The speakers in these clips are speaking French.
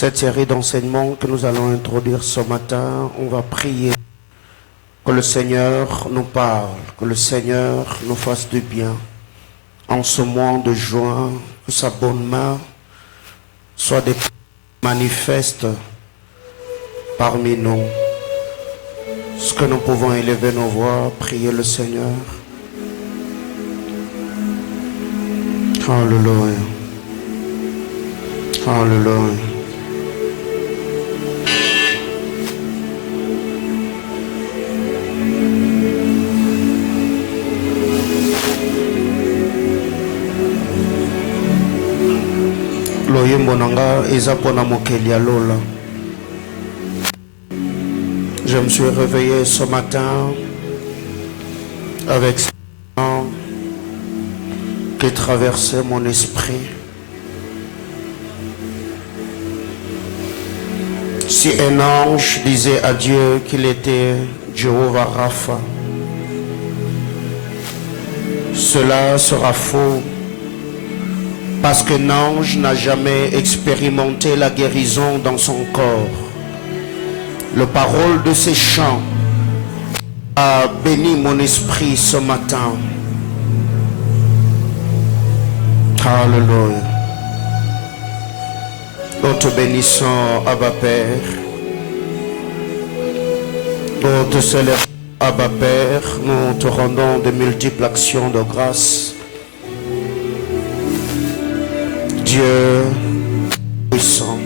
cette série d'enseignements que nous allons introduire ce matin, on va prier que le Seigneur nous parle, que le Seigneur nous fasse du bien. En ce mois de juin, que sa bonne main soit manifeste parmi nous. Ce que nous pouvons élever nos voix, prier le Seigneur. Alléluia. Alléluia. Loyembo nanga eza pona mokeli ya lola. Je me suis réveillé ce matin avec ce moment qui traversait mon esprit. Si un ange disait à Dieu qu'il était Jéhovah Rapha, cela sera faux, parce qu'un ange n'a jamais expérimenté la guérison dans son corps. La parole de ces chants a béni mon esprit ce matin. Alléluia. Nous te bénissons, Abba Père. Nous te célébrons, Abba Père. Nous te rendons de multiples actions de grâce. Dieu puissant.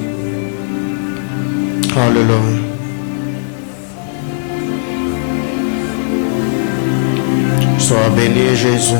Alléluia. Sois béni, Jésus.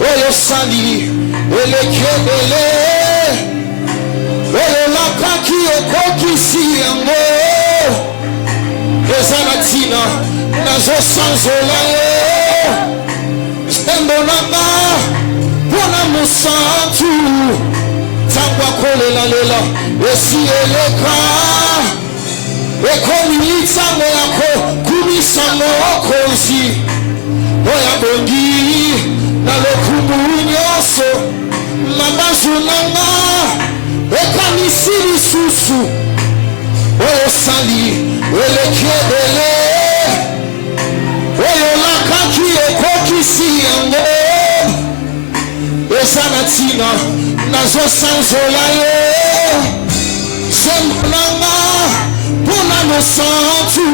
Oyo sali, ele kebele, oyo lakaki okokisi yango, ezalatina, nazo sanzola yo, sembo nanga, pona musantu, tangwa kolela lela, esi eleka, ekomi nitango yako, kumisango okozi, oya bongi, na lokumu nyonso mabazu nanga ekanisi lisusu oyo sali eleki ebele oyo lakaki ekokisi yango eza na ntina nazosanzola yo sembo nanga mpona mosantu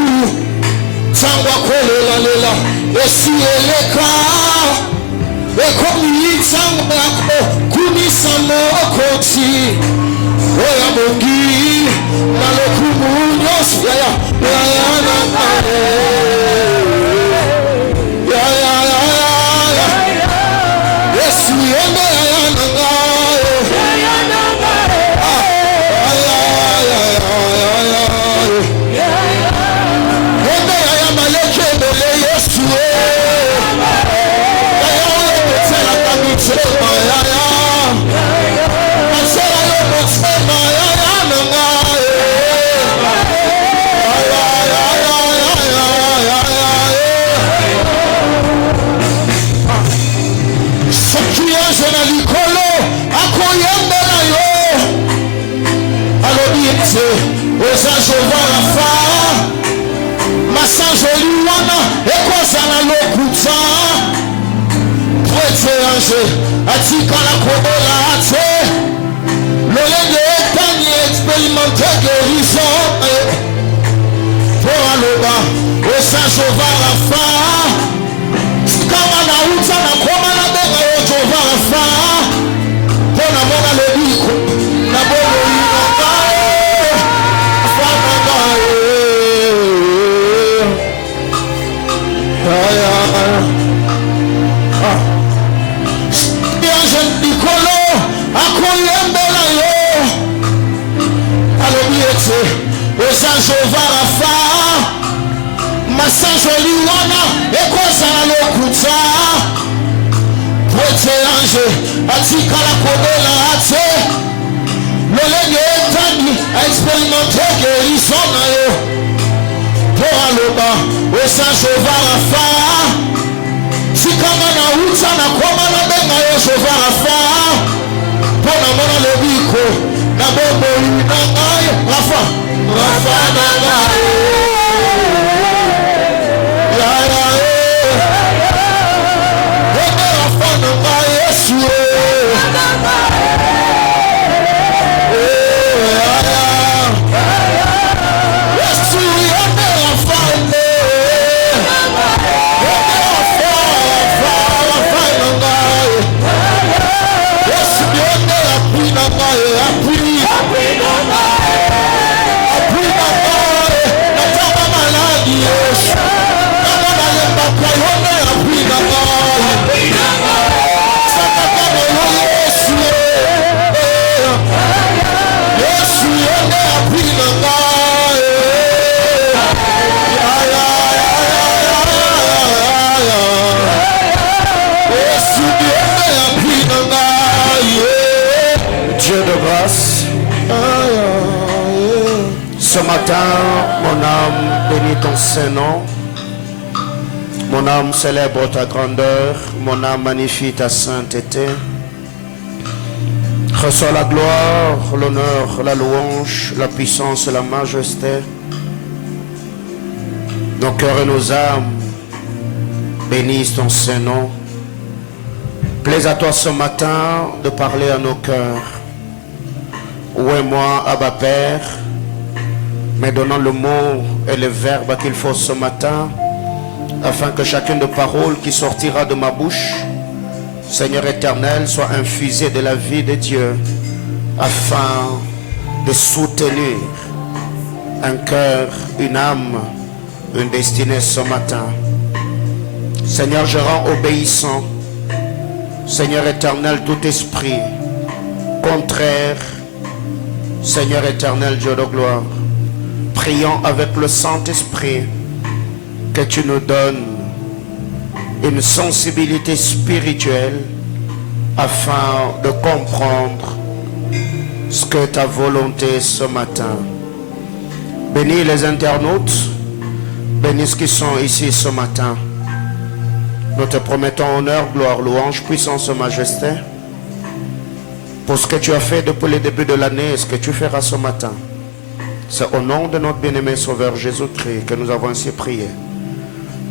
ntango akolelalela esi eleka ekomi ntango yako kumisa mokoti oya bongi na lokumu nyonso yaya na yesu yende yaya na yende yaya maleke ebele yesu oza Jehova Rafa masanjoli wana ekozala lokuta prêtre ange atikala kobola te lolenge etani expérimenté guérison po aloba oza Jehova Rafa kawana uta na koma na benga yo Jehova Rafa po na mona lobiko na bobo oza Jehova Rafa masanjoli wana ekozala lokuta prêtre ange atikala kobola te lolenge etani expérimenté guérison na yo po aloba oza Jehova Rafa sikanga na uta na koma na benga yo Jehova Rafa po na mona lobiko na boboyi na ngai Rafa Rafa na ngai Rafa na ngai Yesu Ce matin, mon âme bénit ton Saint-Nom. Mon âme célèbre ta grandeur. Mon âme magnifie ta sainteté. Reçois la gloire, l'honneur, la louange, la puissance et la majesté. Nos cœurs et nos âmes bénissent ton Saint-Nom. Plaise à toi ce matin de parler à nos cœurs. Oué-moi, Abba Père, mais donnant le mot et le verbe qu'il faut ce matin, afin que chacune des paroles qui sortira de ma bouche, Seigneur éternel, soit infusée de la vie de Dieu, afin de soutenir un cœur, une âme, une destinée ce matin. Seigneur, je rends obéissant, Seigneur éternel, tout esprit contraire, Seigneur éternel, Dieu de gloire, prions avec le Saint-Esprit que tu nous donnes une sensibilité spirituelle afin de comprendre ce que ta volonté ce matin. Bénis les internautes, bénis ceux qui sont ici ce matin. Nous te promettons honneur, gloire, louange, puissance et majesté pour ce que tu as fait depuis le début de l'année et ce que tu feras ce matin. C'est au nom de notre bien-aimé Sauveur Jésus-Christ que nous avons ainsi prié.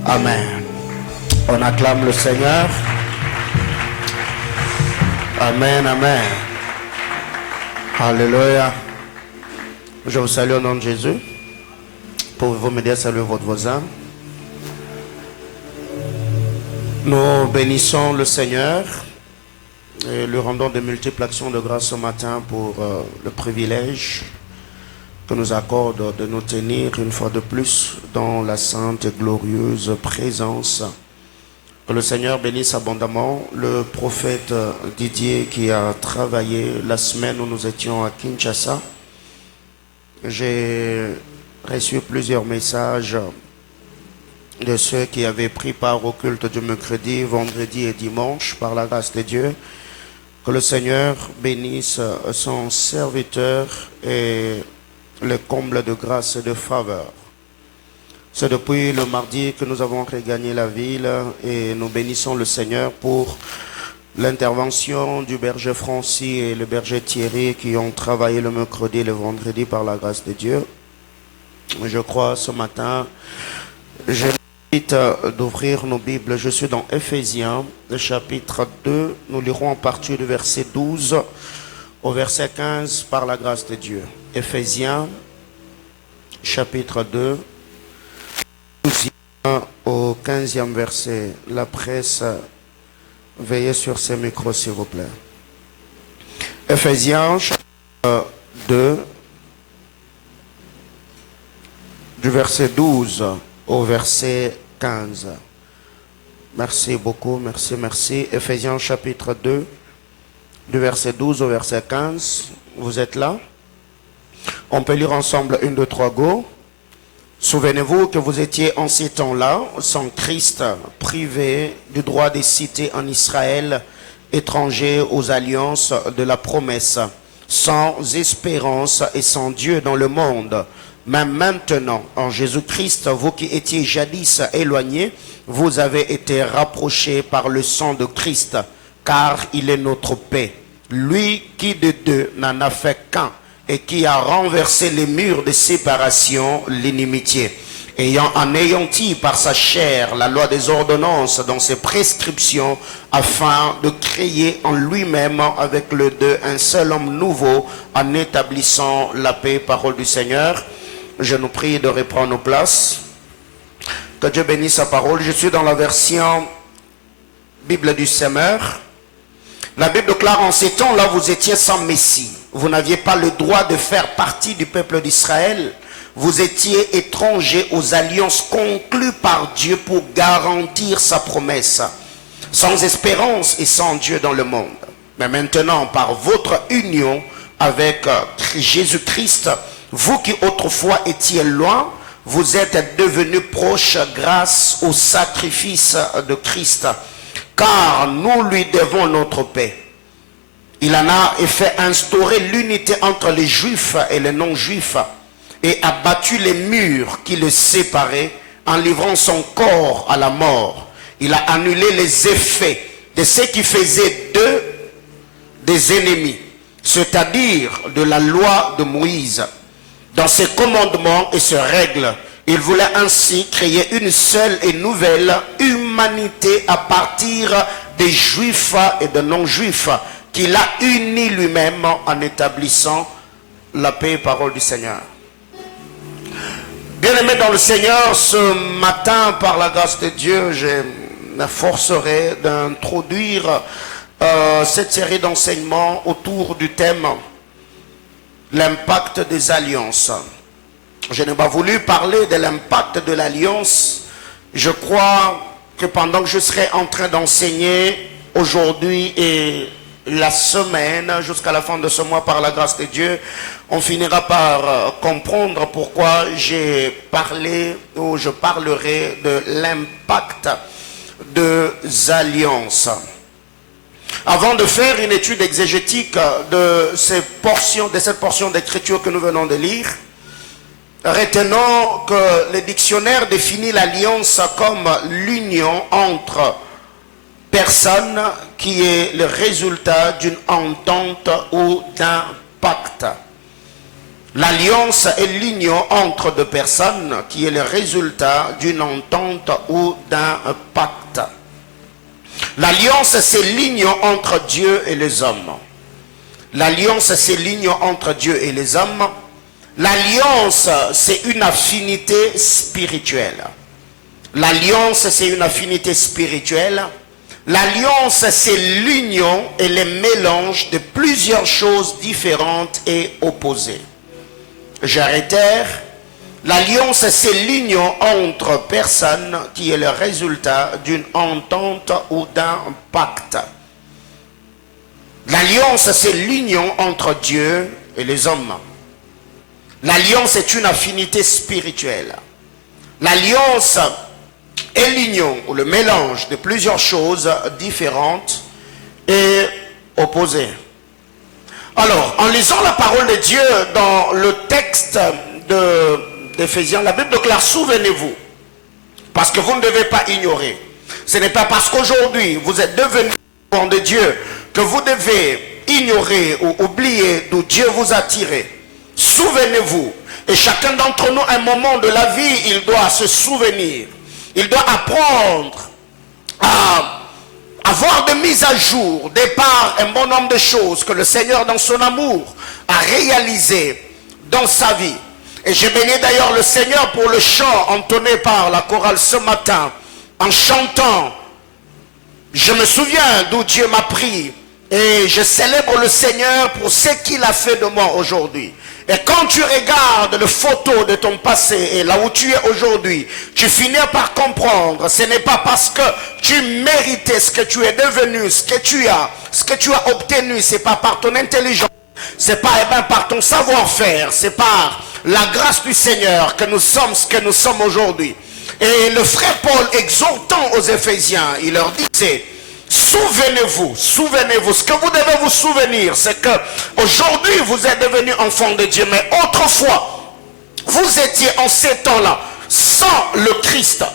Amen. On acclame le Seigneur. Amen, amen. Alléluia. Je vous salue au nom de Jésus. Pouvez-vous m'aider à saluer votre voisin? Nous bénissons le Seigneur et lui rendons de multiples actions de grâce ce matin pour le privilège que nous accorde de nous tenir une fois de plus dans la sainte et glorieuse présence. Que le Seigneur bénisse abondamment le prophète Didier qui a travaillé la semaine où nous étions à Kinshasa. J'ai reçu plusieurs messages de ceux qui avaient pris part au culte du mercredi, vendredi et dimanche par la grâce de Dieu. Que le Seigneur bénisse son serviteur et le comble de grâce et de faveur. C'est depuis le mardi que nous avons regagné la ville et nous bénissons le Seigneur pour l'intervention du berger Francis et le berger Thierry qui ont travaillé le mercredi et le vendredi par la grâce de Dieu. Je crois ce matin, je invite d'ouvrir nos Bibles. Je suis dans Éphésiens, le chapitre 2. Nous lirons à partir du verset 12 au verset 15 par la grâce de Dieu. Éphésiens, chapitre 2, 12 au 15e verset. La presse, veillez sur ces micros s'il vous plaît. Éphésiens, chapitre 2, du verset 12 au verset 15. Merci beaucoup, merci. Éphésiens chapitre 2, du verset 12 au verset 15. Vous êtes là? On peut lire ensemble 1, 2, 3, go. Souvenez-vous que vous étiez en ces temps-là, sans Christ, privés du droit des cités en Israël, étrangers aux alliances de la promesse, sans espérance et sans Dieu dans le monde. Mais maintenant, en Jésus-Christ, vous qui étiez jadis éloignés, vous avez été rapprochés par le sang de Christ, car il est notre paix. Lui qui de deux n'en a fait qu'un et qui a renversé les murs de séparation, l'inimitié, ayant anéanti par sa chair la loi des ordonnances dans ses prescriptions, afin de créer en lui-même avec le deux un seul homme nouveau, en établissant la paix. Parole du Seigneur. Je nous prie de reprendre nos places. Que Dieu bénisse sa parole. Je suis dans la version Bible du Semeur. La Bible déclare: en ces temps-là, vous étiez sans Messie. Vous n'aviez pas le droit de faire partie du peuple d'Israël. Vous étiez étrangers aux alliances conclues par Dieu pour garantir sa promesse. Sans espérance et sans Dieu dans le monde. Mais maintenant, par votre union avec Jésus-Christ, vous qui autrefois étiez loin, vous êtes devenus proches grâce au sacrifice de Christ. Car nous lui devons notre paix. Il en a fait instaurer l'unité entre les Juifs et les non-Juifs et a battu les murs qui le séparaient en livrant son corps à la mort. Il a annulé les effets de ce qui faisait d'eux des ennemis, c'est-à-dire de la loi de Moïse. Dans ses commandements et ses règles, il voulait ainsi créer une seule et nouvelle humanité à partir des Juifs et des non-Juifs, qu'il a unis lui-même en établissant la paix. Parole du Seigneur. Bien-aimés dans le Seigneur, ce matin, par la grâce de Dieu, je m'efforcerai d'introduire cette série d'enseignements autour du thème l'impact des alliances. Je n'ai pas voulu parler de l'impact de l'alliance. Je crois que pendant que je serai en train d'enseigner aujourd'hui et la semaine, jusqu'à la fin de ce mois, par la grâce de Dieu, on finira par comprendre pourquoi j'ai parlé ou je parlerai de l'impact des alliances. Avant de faire une étude exégétique de cette portion d'écriture que nous venons de lire, retenons que le dictionnaire définit l'alliance comme l'union entre personnes qui est le résultat d'une entente ou d'un pacte. L'alliance est l'union entre deux personnes qui est le résultat d'une entente ou d'un pacte. L'alliance, c'est l'union entre Dieu et les hommes. L'alliance, c'est l'union entre Dieu et les hommes. L'alliance, c'est une affinité spirituelle. L'alliance, c'est une affinité spirituelle. L'alliance, c'est l'union et le mélange de plusieurs choses différentes et opposées. Je réitère. L'alliance, c'est l'union entre personnes qui est le résultat d'une entente ou d'un pacte. L'alliance, c'est l'union entre Dieu et les hommes. L'alliance est une affinité spirituelle. L'alliance est l'union ou le mélange de plusieurs choses différentes et opposées. Alors, en lisant la parole de Dieu dans le texte d'Éphésiens, la Bible déclare: souvenez-vous, parce que vous ne devez pas ignorer. Ce n'est pas parce qu'aujourd'hui vous êtes devenus enfants de Dieu que vous devez ignorer ou oublier d'où Dieu vous a tiré. Souvenez-vous. Et chacun d'entre nous, à un moment de la vie, il doit se souvenir. Il doit apprendre à avoir de mise à jour, de par un bon nombre de choses que le Seigneur, dans son amour, a réalisé dans sa vie. Et j'ai béni d'ailleurs le Seigneur pour le chant entonné par la chorale ce matin, en chantant. Je me souviens d'où Dieu m'a pris et je célèbre le Seigneur pour ce qu'il a fait de moi aujourd'hui. Et quand tu regardes les photos de ton passé et là où tu es aujourd'hui, tu finis par comprendre, ce n'est pas parce que tu méritais ce que tu es devenu, ce que tu as obtenu, c'est pas par ton intelligence, c'est pas par ton savoir-faire, c'est par la grâce du Seigneur que nous sommes ce que nous sommes aujourd'hui. Et le frère Paul, exhortant aux Éphésiens, il leur disait: souvenez-vous, souvenez-vous. Ce que vous devez vous souvenir, c'est que aujourd'hui vous êtes devenus enfants de Dieu, mais autrefois vous étiez en ces temps-là sans le Christ.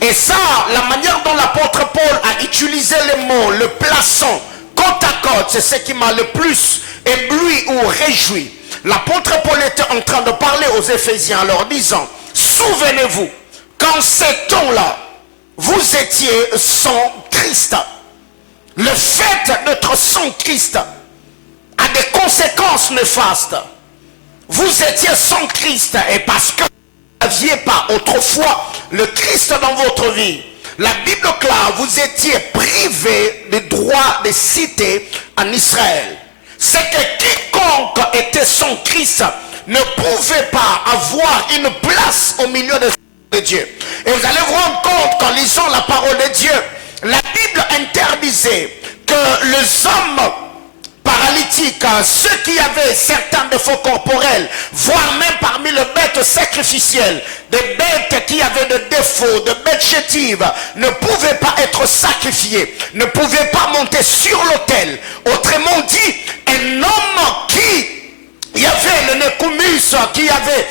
Et ça, la manière dont l'apôtre Paul a utilisé les mots, le plaçant côte à côte, c'est ce qui m'a le plus ébloui ou réjoui. L'apôtre Paul était en train de parler aux Éphésiens en leur disant: souvenez-vous qu'en ces temps-là vous étiez sans Christ. Le fait d'être sans Christ a des conséquences néfastes. Vous étiez sans Christ et parce que vous n'aviez pas autrefois le Christ dans votre vie, la Bible clare, vous étiez privé des droits de cité en Israël. C'est que quiconque était sans Christ ne pouvait pas avoir une place au milieu de Dieu. Et vous allez vous rendre compte qu'en lisant la parole de Dieu, la Bible interdisait que les hommes paralytiques, ceux qui avaient certains défauts corporels, voire même parmi les bêtes sacrificielles, des bêtes qui avaient des défauts, des bêtes chétives, ne pouvaient pas être sacrifiées, ne pouvaient pas monter sur l'autel. Autrement dit, un homme qui il y avait le Nécumus qui avait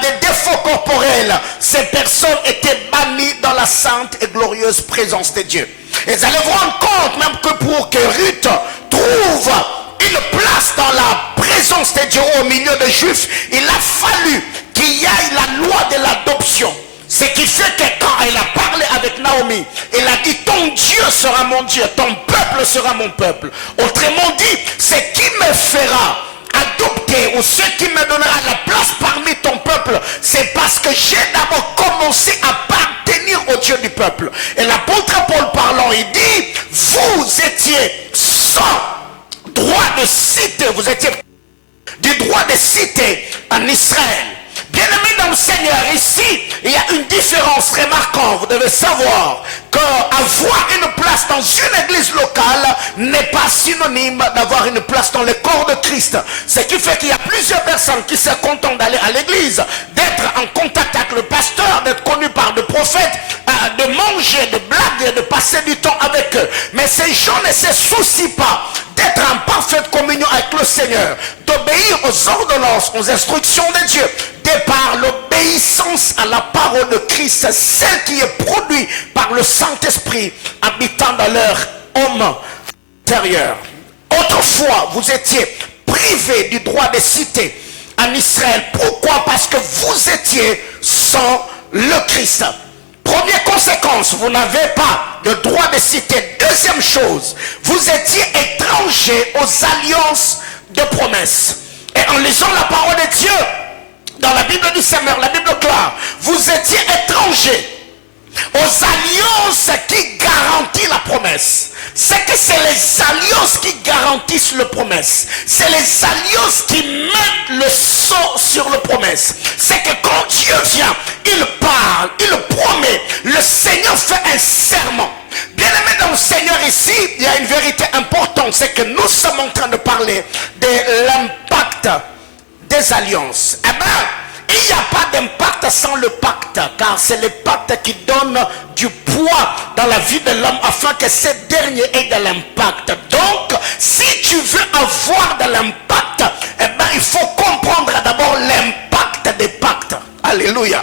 des défauts corporels. Ces personnes étaient bannies dans la sainte et glorieuse présence de Dieu. Et vous allez vous rendre compte même que pour que Ruth trouve une place dans la présence de Dieu au milieu des Juifs, il a fallu qu'il y ait la loi de l'adoption. Ce qui fait que quand elle a parlé avec Naomi, elle a dit: ton Dieu sera mon Dieu, ton peuple sera mon peuple. Autrement dit, ce qui me fera adopter ou ce qui me donnera la place parmi ton peuple, c'est parce que j'ai d'abord commencé à appartenir au Dieu du peuple. Et l'apôtre Paul parlant, il dit: vous étiez sans droit de cité, vous étiez du droit de cité en Israël. Bien-aimés dans le Seigneur, ici, il y a une différence remarquante. Vous devez savoir qu'avoir une place dans une église locale n'est pas synonyme d'avoir une place dans le corps de Christ. Ce qui fait qu'il y a plusieurs personnes qui se contentent d'aller à l'église, d'être en contact avec le pasteur, d'être connu par des prophètes, de manger, de blaguer, de passer du temps avec eux. Mais ces gens ne se soucient pas d'être en parfaite communion avec le Seigneur, d'obéir aux ordonnances, aux instructions de Dieu, de par l'obéissance à la parole de Christ, celle qui est produite par le Saint-Esprit habitant dans leur homme intérieur. Autrefois, vous étiez privés du droit de cité en Israël. Pourquoi? Parce que vous étiez sans le Christ. Première conséquence, vous n'avez pas de droit de cité. Deuxième chose, vous étiez étrangers aux alliances de promesses. Et en lisant la parole de Dieu, dans la Bible du Seigneur, la Bible clare, vous étiez étrangers aux alliances qui garantissent la promesse. C'est que c'est les alliances qui garantissent la promesse. C'est les alliances qui mettent le sceau sur la promesse. C'est que quand Dieu vient, il parle, il promet. Le Seigneur fait un serment. Bien-aimé dans le Seigneur, ici, il y a une vérité importante. C'est que nous sommes en train de parler de l'impact des alliances. Eh bien, il n'y a pas d'impact sans le pacte, car c'est le pacte qui donne du poids dans la vie de l'homme afin que ce dernier ait de l'impact. Donc, si tu veux avoir de l'impact, eh bien, il faut comprendre d'abord l'impact des pactes. Alléluia.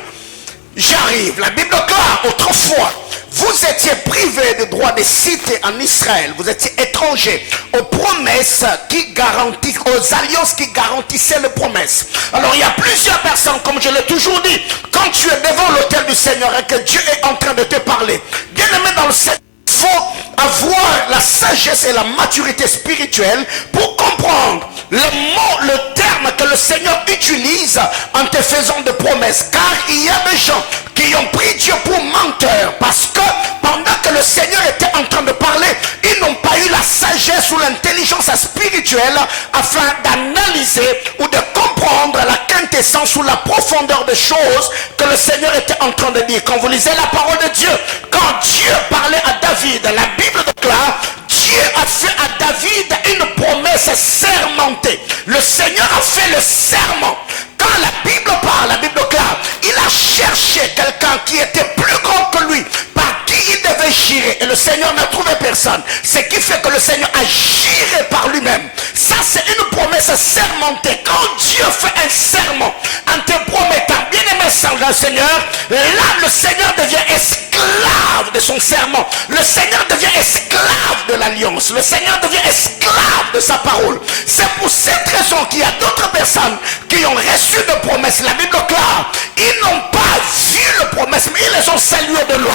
J'arrive. La Bible clare, autrefois, vous étiez privés de droit de cité en Israël, vous étiez étrangers aux promesses qui garantissent, aux alliances qui garantissaient les promesses. Alors il y a plusieurs personnes, comme je l'ai toujours dit, quand tu es devant l'autel du Seigneur et que Dieu est en train de te parler, bien aimé dans le Seigneur, il faut avoir la sagesse et la maturité spirituelle pour comprendre le mot, le terme que le Seigneur utilise en te faisant des promesses. Car il y a des gens qui ont pris Dieu pour menteur parce que pendant que le Seigneur était en train de parler, ils n'ont pas eu la sagesse ou l'intelligence spirituelle afin d'analyser ou de comprendre la quintessence ou la profondeur des choses que le Seigneur était en train de dire. Quand vous lisez la parole de Dieu, quand Dieu parlait à David, la Bible déclare, Dieu a fait à David une promesse sermentée. Le Seigneur a fait le serment. Quand la Bible parle, la Bible déclare, il a cherché quelqu'un qui était plus grand que lui, par qui il devait girer. Et le Seigneur n'a trouvé personne. Ce qui fait que le Seigneur a giré par lui-même. Ça, c'est une promesse sermentée. Quand Dieu fait un serment en te promettant, bien aimé Seigneur, là, le Seigneur devient esclave de son serment. Le Seigneur devient esclave de l'alliance. Le Seigneur devient esclave de sa parole. C'est pour cette raison qu'il y a d'autres personnes qui ont reçu de promesses. La Bible déclare, ils n'ont pas vu les promesses, mais ils les ont saluées de loin.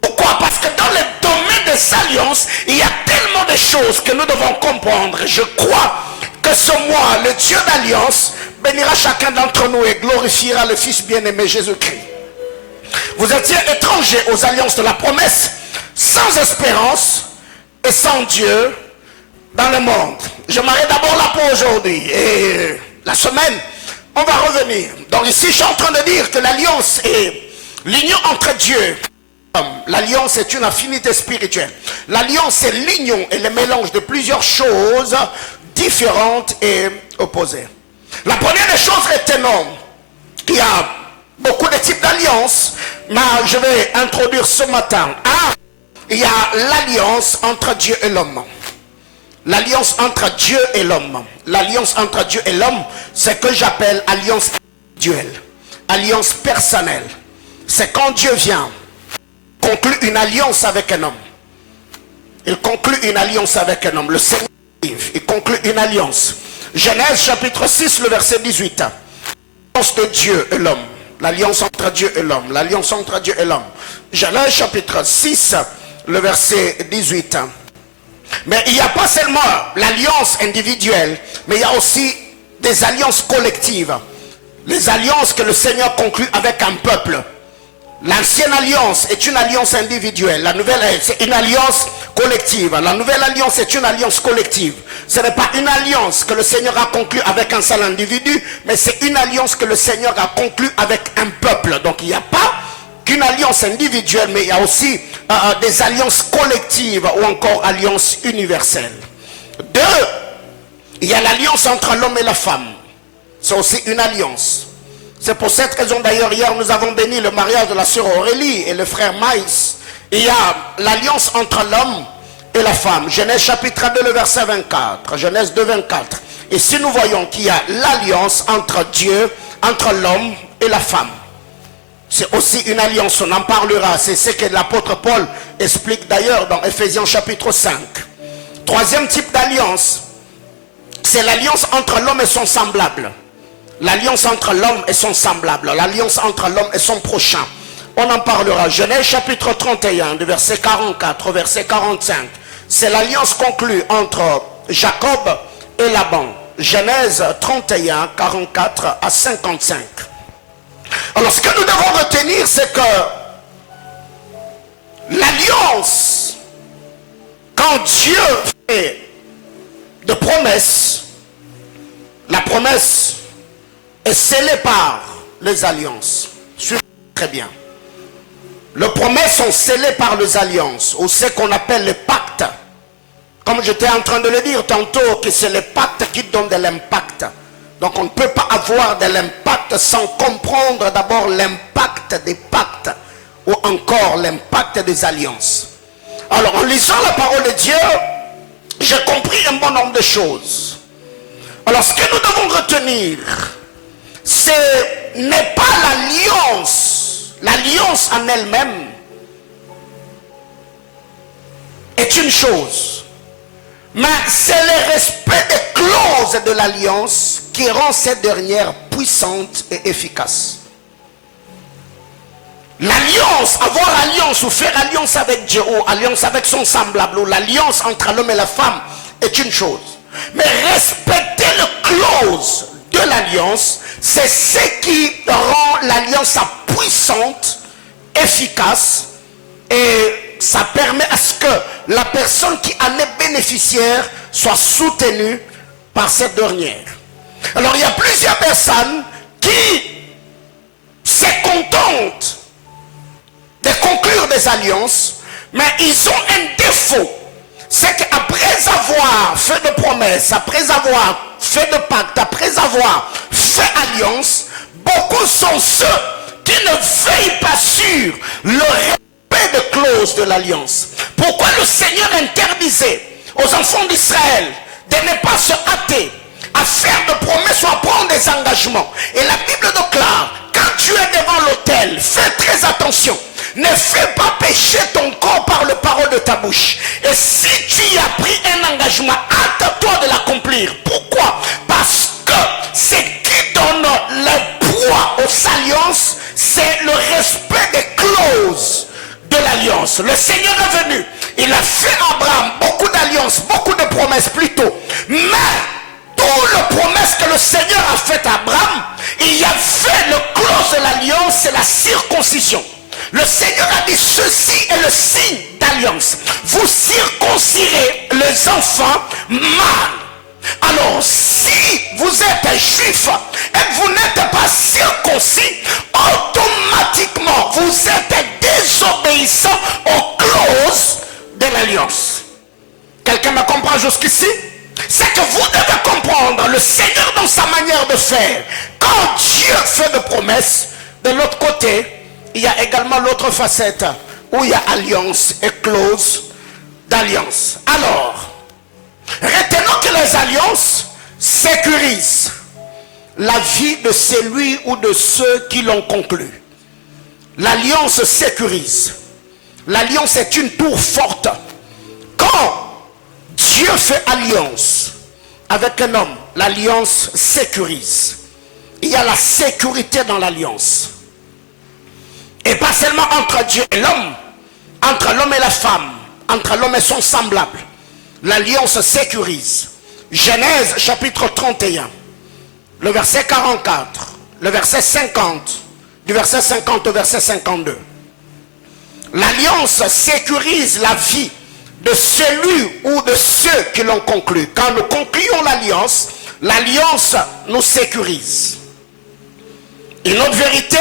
Pourquoi? Parce que dans le domaine des alliances, il y a tellement de choses que nous devons comprendre. Je crois que ce mois, le Dieu d'alliance bénira chacun d'entre nous et glorifiera le Fils bien-aimé Jésus-Christ. Vous étiez étrangers aux alliances de la promesse, sans espérance et sans Dieu dans le monde. Je m'arrête d'abord là pour aujourd'hui. Et la semaine, on va revenir. Donc ici, je suis en train de dire que l'alliance est l'union entre Dieu. L'alliance est une affinité spirituelle. L'alliance est l'union et le mélange de plusieurs choses différentes et opposées. La première des choses retenons qu'il y a beaucoup de types d'alliances, mais je vais introduire ce matin. Il y a l'alliance entre Dieu et l'homme. L'alliance entre Dieu et l'homme. L'alliance entre Dieu et l'homme, c'est ce que j'appelle alliance individuelle, alliance personnelle. C'est quand Dieu vient conclut une alliance avec un homme. Il conclut une alliance avec un homme. Le Seigneur arrive, il conclut une alliance. Genèse chapitre 6, le verset 18. L'alliance de Dieu et l'homme. L'alliance entre Dieu et l'homme. L'alliance entre Dieu et l'homme. Genèse chapitre 6, le verset 18. Mais il n'y a pas seulement l'alliance individuelle, mais il y a aussi des alliances collectives. Les alliances que le Seigneur conclut avec un peuple. L'ancienne alliance est une alliance individuelle. La nouvelle, c'est une alliance collective. La nouvelle alliance est une alliance collective. Ce n'est pas une alliance que le Seigneur a conclue avec un seul individu, mais c'est une alliance que le Seigneur a conclue avec un peuple. Donc il n'y a pas qu'une alliance individuelle, mais il y a aussi des alliances collectives ou encore alliances universelles. Deux, il y a l'alliance entre l'homme et la femme. C'est aussi une alliance. C'est pour cette raison d'ailleurs, hier nous avons béni le mariage de la sœur Aurélie et le frère Maïs. Il y a l'alliance entre l'homme et la femme. Genèse chapitre 2, le verset 24. Genèse 2, 24. Et si nous voyons qu'il y a l'alliance entre Dieu, entre l'homme et la femme. C'est aussi une alliance, on en parlera. C'est ce que l'apôtre Paul explique d'ailleurs dans Ephésiens chapitre 5. Troisième type d'alliance, c'est l'alliance entre l'homme et son semblable. L'alliance entre l'homme et son semblable. L'alliance entre l'homme et son prochain. On en parlera. Genèse chapitre 31, de verset 44 au verset 45. C'est l'alliance conclue entre Jacob et Laban. Genèse 31, 44 à 55. Alors ce que nous devons retenir, c'est que l'alliance, quand Dieu fait de promesses, la promesse est scellée par les alliances. Suivez très bien. Les promesses sont scellées par les alliances, ou ce qu'on appelle les pactes. Comme j'étais en train de le dire tantôt, que c'est les pactes qui donnent de l'impact. Donc on ne peut pas avoir de l'impact sans comprendre d'abord l'impact des pactes, ou encore l'impact des alliances. Alors en lisant la parole de Dieu, j'ai compris un bon nombre de choses. Alors ce que nous devons retenir, ce n'est pas l'alliance en elle-même une chose. Mais c'est le respect des clauses de l'alliance qui rend cette dernière puissante et efficace. L'alliance, avoir alliance ou faire alliance avec Dieu ou alliance avec son semblable ou l'alliance entre l'homme et la femme est une chose. Mais respecter les clauses de l'alliance, c'est ce qui rend l'alliance puissante, efficace, et ça permet à ce que la personne qui en est bénéficiaire soit soutenue par cette dernière. Alors il y a plusieurs personnes qui se contentent de conclure des alliances, mais ils ont un défaut. C'est qu'après avoir fait de promesses, après avoir fait de pactes, après avoir fait alliance, beaucoup sont ceux qui ne veillent pas sur le respect de clauses de l'alliance. Pourquoi le Seigneur interdisait aux enfants d'Israël de ne pas se hâter à faire de promesses ou à prendre des engagements? Et la Bible déclare, quand tu es devant l'autel, fais très attention. Ne fais pas pécher ton corps par le parole de ta bouche. Et si tu y as pris un engagement, hâte-toi de l'accomplir. Pourquoi? Parce que ce qui donne le poids aux alliances, c'est le respect des clauses de l'alliance. Le Seigneur est venu. Il a fait à Abraham beaucoup d'alliances, beaucoup de promesses plutôt. Mais toutes les promesses que le Seigneur a faites à Abraham, il y a fait le clause de l'alliance, c'est la circoncision. Le Seigneur a dit, ceci est le signe d'alliance. Vous circoncirez les enfants mâles. Alors, si vous êtes juif et vous n'êtes pas circoncis, automatiquement, vous êtes désobéissant aux clauses de l'alliance. Quelqu'un me comprend jusqu'ici? C'est que vous devez comprendre le Seigneur dans sa manière de faire. Quand Dieu fait des promesses, de l'autre côté, il y a également l'autre facette où il y a alliance et clause d'alliance. Alors, retenons que les alliances sécurisent la vie de celui ou de ceux qui l'ont conclu. L'alliance sécurise. L'alliance est une tour forte. Quand Dieu fait alliance avec un homme, l'alliance sécurise. Il y a la sécurité dans l'alliance. Et pas seulement entre Dieu et l'homme, entre l'homme et la femme, entre l'homme et son semblable. L'alliance sécurise. Genèse chapitre 31, le verset 44, le verset 50, du verset 50 au verset 52. L'alliance sécurise la vie de celui ou de ceux qui l'ont conclu. Quand nous concluons l'alliance, l'alliance nous sécurise. Une autre vérité,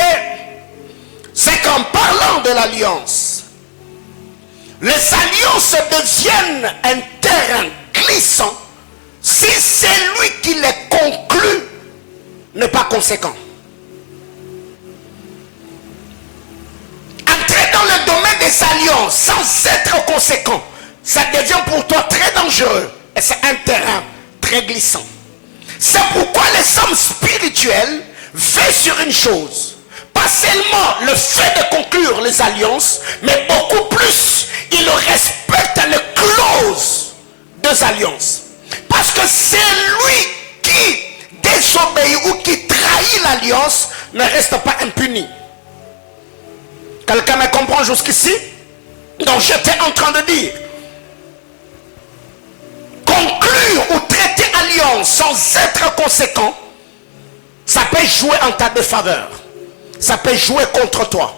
c'est qu'en parlant de l'alliance, les alliances deviennent un terrain glissant si celui qui les conclut n'est pas conséquent. Entrer dans le domaine des alliances sans être conséquent, ça devient pour toi très dangereux et c'est un terrain très glissant. C'est pourquoi les hommes spirituels veillent sur une chose. Pas seulement le fait de conclure les alliances, mais beaucoup plus, ils respectent les clauses des alliances. Parce que c'est lui qui désobéit ou qui trahit l'alliance ne reste pas impuni. Quelqu'un me comprend jusqu'ici? Donc j'étais en train de dire, conclure ou traiter alliance sans être conséquent, ça peut jouer en ta défaveur. Ça peut jouer contre toi.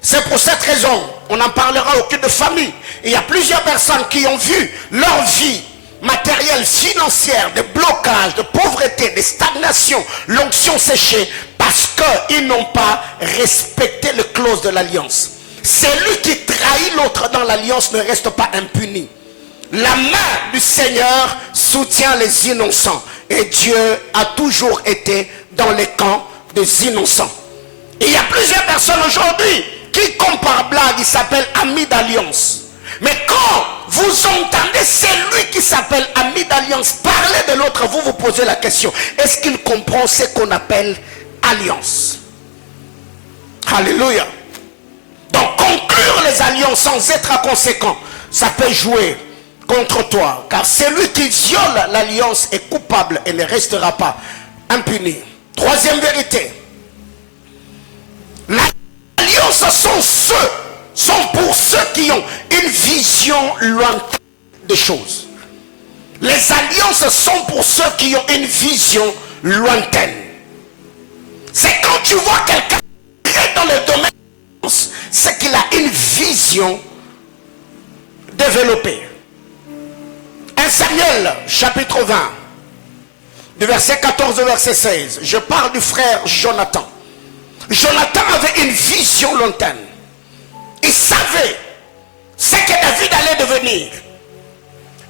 C'est pour cette raison, on en parlera au culte de famille. Il y a plusieurs personnes qui ont vu leur vie matérielle, financière, de blocage, de pauvreté, de stagnation, l'onction séchée, parce qu'ils n'ont pas respecté les clauses de l'alliance. Celui qui trahit l'autre dans l'alliance ne reste pas impuni. La main du Seigneur soutient les innocents. Et Dieu a toujours été dans les camps des innocents. Il y a plusieurs personnes aujourd'hui qui, comme par blague, ils s'appellent amis d'alliance. Mais quand vous entendez celui qui s'appelle ami d'alliance parler de l'autre, vous vous posez la question, est-ce qu'il comprend ce qu'on appelle alliance? Alléluia. Donc conclure les alliances sans être conséquent, ça peut jouer contre toi. Car celui qui viole l'alliance est coupable et ne restera pas impuni. Troisième vérité. L'alliance sont pour ceux qui ont une vision lointaine des choses. Les alliances sont pour ceux qui ont une vision lointaine. C'est quand tu vois quelqu'un dans le domaine, c'est qu'il a une vision développée. 1 Samuel chapitre 20, du verset 14 au verset 16. Je parle du frère Jonathan. Jonathan avait une vision lointaine. Il savait ce que David allait devenir.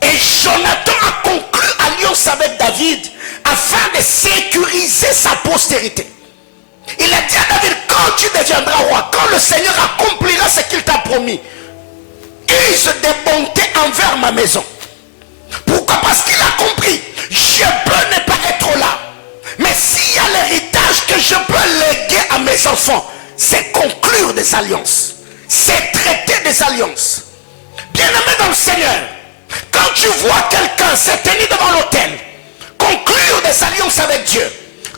Et Jonathan a conclu alliance avec David afin de sécuriser sa postérité. Il a dit à David, quand tu deviendras roi, quand le Seigneur accomplira ce qu'il t'a promis, use de bonté envers ma maison. Pourquoi? Parce qu'il a compris, je peux ne pas être là. Mais s'il y a l'héritage que je peux léguer à mes enfants, c'est conclure des alliances. C'est traiter des alliances. Bien-aimé dans le Seigneur, quand tu vois quelqu'un se tenir devant l'autel, conclure des alliances avec Dieu,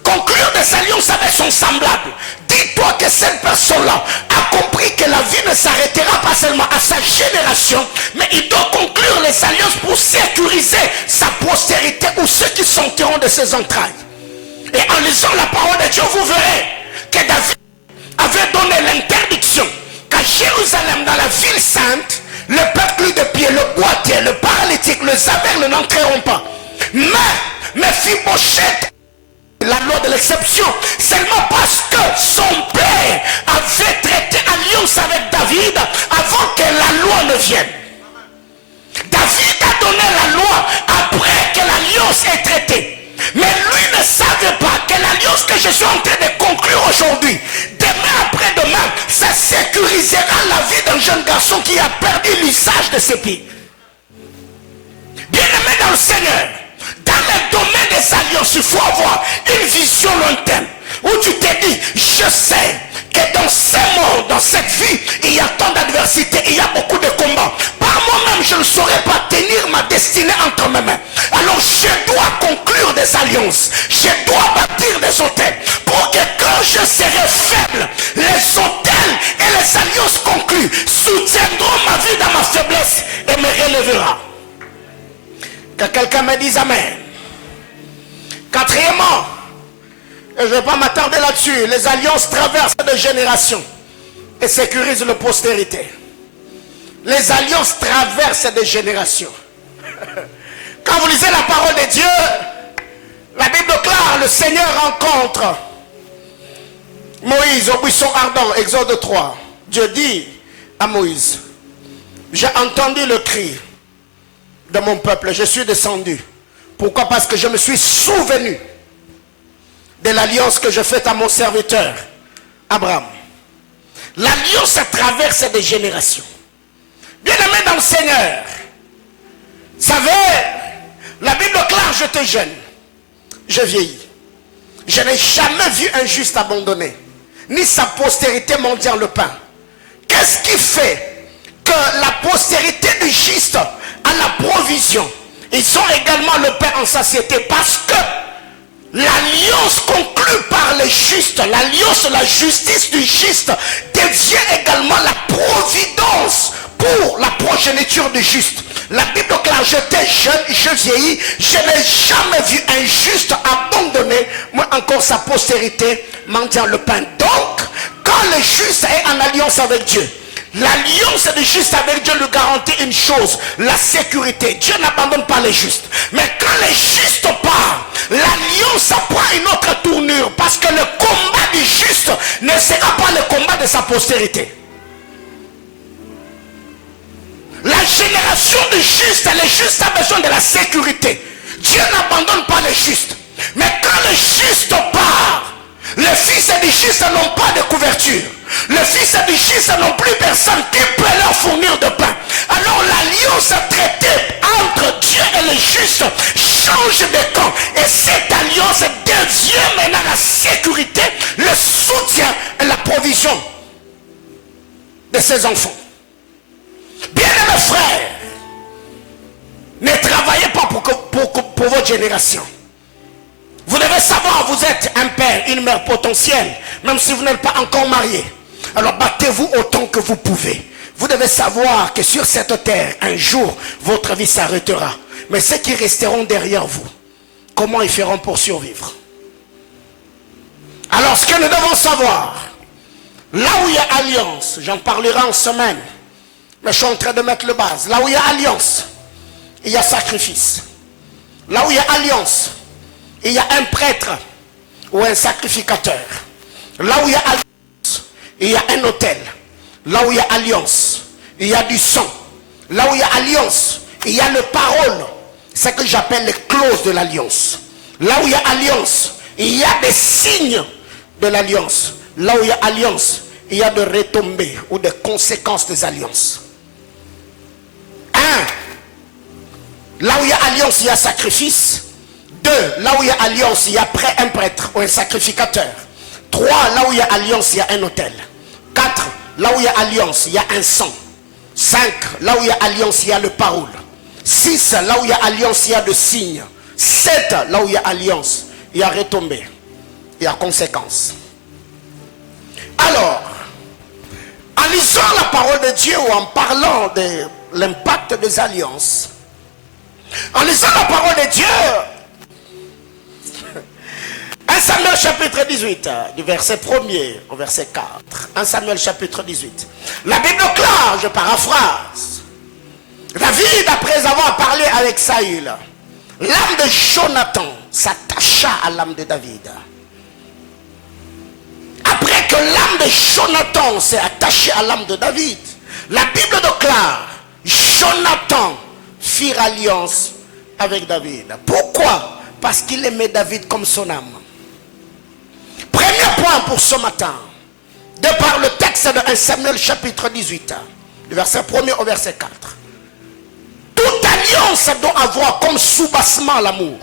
conclure des alliances avec son semblable, dis-toi que cette personne-là a compris que la vie ne s'arrêtera pas seulement à sa génération, mais il doit conclure les alliances pour sécuriser sa postérité ou ceux qui sortiront de ses entrailles. Et en lisant la parole de Dieu, vous verrez que David avait donné l'interdiction qu'à Jérusalem, dans la ville sainte, le peuple de pied, le boitier, le paralytique, le aveugle n'entreront pas. Mais Mephibosheth, la loi de l'exception, seulement parce que son père avait traité alliance avec David avant que la loi ne vienne. David a donné la loi après que l'alliance est traitée. Mais lui ne savait pas que l'alliance que je suis en train de conclure aujourd'hui, demain après-demain, ça sécurisera la vie d'un jeune garçon qui a perdu l'usage de ses pieds. Bien-aimé dans le Seigneur, dans le domaine des alliances, il faut avoir une vision lointaine où tu te dis, je sais que dans ce monde, dans cette vie, il y a tant d'adversité, il y a beaucoup de combats. Par moi-même, je ne saurais pas tenir ma destinée entre mes mains. Alors je dois conclure des alliances, je dois bâtir des hôtels, pour que quand je serai faible, les hôtels et les alliances conclues soutiendront ma vie dans ma faiblesse et me relèvera. Que quelqu'un me dise amen. Quatrièmement, et je ne vais pas m'attarder là-dessus, les alliances traversent des générations et sécurisent la postérité. Les alliances traversent des générations. Quand vous lisez la parole de Dieu, la Bible déclare, le Seigneur rencontre Moïse au buisson ardent, Exode 3. Dieu dit à Moïse, j'ai entendu le cri de mon peuple, je suis descendu. Pourquoi? Parce que je me suis souvenu de l'alliance que je fais à mon serviteur Abraham. L'alliance traverse des générations. Bien-aimé dans le Seigneur, vous savez, la Bible déclare, je te jeûne, je vieillis. Je n'ai jamais vu un juste abandonné, ni sa postérité mendiant le pain. Qu'est-ce qui fait que la postérité du juste a la provision? Ils ont également le pain en satiété parce que l'alliance conclue par les justes, l'alliance, la justice du juste devient également la providence pour la progéniture du juste. La Bible déclare, j'étais jeune, je vieillis, je n'ai jamais vu un juste abandonné, moi encore sa postérité mendiant le pain. Donc, quand le juste est en alliance avec Dieu, l'alliance du juste avec Dieu lui garantit une chose, la sécurité. Dieu n'abandonne pas les justes. Mais quand les justes partent, l'alliance prend une autre tournure. Parce que le combat du juste ne sera pas le combat de sa postérité. La génération du juste, les justes ont besoin de la sécurité. Dieu n'abandonne pas les justes. Mais quand les justes partent, les fils du juste n'ont pas de couverture. Les fils du juste n'ont plus personne qui peut leur fournir de pain. Alors l'alliance traitée entre Dieu et les justes change de camp. Et cette alliance devient maintenant la sécurité, le soutien et la provision de ses enfants. Bien-aimés frères, votre génération. Vous devez savoir, vous êtes un père, une mère potentielle, même si vous n'êtes pas encore marié. Alors battez-vous autant que vous pouvez. Vous devez savoir que sur cette terre, un jour, votre vie s'arrêtera. Mais ceux qui resteront derrière vous, comment ils feront pour survivre? Alors ce que nous devons savoir, là où il y a alliance, j'en parlerai en semaine, mais je suis en train de mettre le base. Là où il y a alliance, il y a sacrifice. Là où il y a alliance, il y a un prêtre ou un sacrificateur. Là où il y a alliance, il y a un autel. Là où il y a alliance, il y a du sang. Là où il y a alliance, il y a les paroles. C'est ce que j'appelle les clauses de l'alliance. Là où il y a alliance, il y a des signes de l'alliance. Là où il y a alliance, il y a des retombées ou des conséquences des alliances. 1. Là où il y a alliance, il y a sacrifice. 2. Là où il y a alliance, il y a un prêtre ou un sacrificateur. 3. Là où il y a alliance, il y a un autel. 4. Là où il y a alliance, il y a un sang. 5. Là où il y a alliance, il y a le parole. 6. Là où il y a alliance, il y a des signes. 7. Là où il y a alliance, il y a retombée. Il y a conséquences. Alors, en lisant la parole de Dieu ou en parlant de l'impact des alliances, en lisant la parole de Dieu, 1 Samuel chapitre 18, du verset 1er au verset 4. 1 Samuel chapitre 18. La Bible clare, je paraphrase. David, après avoir parlé avec Saül, l'âme de Jonathan s'attacha à l'âme de David. Après que l'âme de Jonathan s'est attachée à l'âme de David, la Bible déclare, Jonathan fit alliance avec David. Pourquoi? Parce qu'il aimait David comme son âme. Premier point pour ce matin, de par le texte de 1 Samuel chapitre 18, du verset 1er au verset 4. Toute alliance doit avoir comme soubassement l'amour.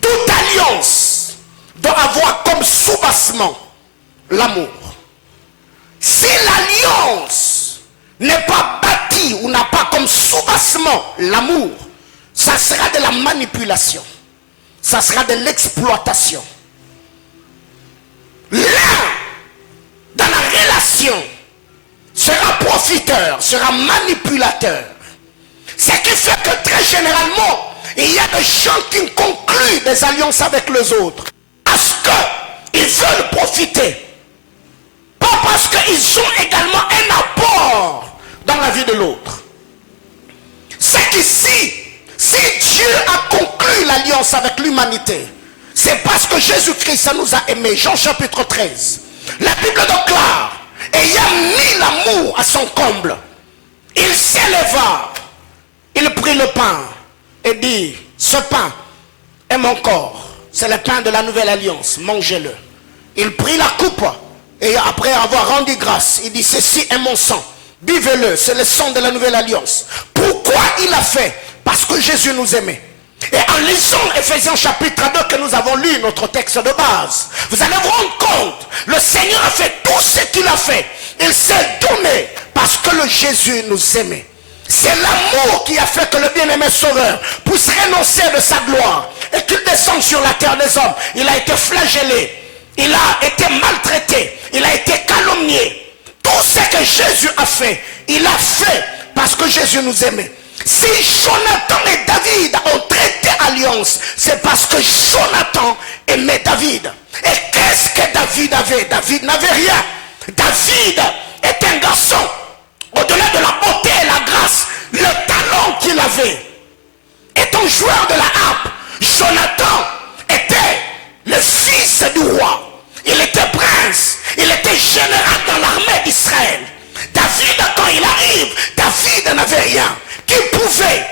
Toute alliance doit avoir comme soubassement l'amour. Si l'alliance n'est pas bâtie ou n'a pas comme soubassement l'amour, ça sera de la manipulation. Ça sera de l'exploitation. L'un, dans la relation, sera profiteur, sera manipulateur. Ce qui fait que très généralement, il y a des gens qui concluent des alliances avec les autres parce qu'ils veulent profiter. Pas parce qu'ils ont également un apport dans la vie de l'autre. C'est qu'ici, si Dieu a conclu l'alliance avec l'humanité, c'est parce que Jésus-Christ nous a aimés. Jean chapitre 13. La Bible déclare, ayant mis l'amour à son comble, il s'éleva, il prit le pain et dit, ce pain est mon corps, c'est le pain de la nouvelle alliance, mangez-le. Il prit la coupe et après avoir rendu grâce, il dit, ceci est mon sang, buvez-le, c'est le sang de la nouvelle alliance. Pourquoi il a fait? Parce que Jésus nous aimait. Et en lisant Ephésiens chapitre 2 que nous avons lu, notre texte de base, vous allez vous rendre compte, le Seigneur a fait tout ce qu'il a fait. Il s'est donné parce que le Jésus nous aimait. C'est l'amour qui a fait que le bien-aimé sauveur puisse renoncer de sa gloire et qu'il descende sur la terre des hommes. Il a été flagellé, il a été maltraité, il a été calomnié. Tout ce que Jésus a fait, il a fait parce que Jésus nous aimait. Si Jonathan et David ont traité alliance, c'est parce que Jonathan aimait David. Et qu'est-ce que David avait? David n'avait rien. David est un garçon, au-delà de la beauté et la grâce, le talent qu'il avait. Étant joueur de la harpe, Jonathan était le fils du roi. Il était prince, il était général dans l'armée d'Israël. David, quand il arrive, David n'avait rien qui pouvait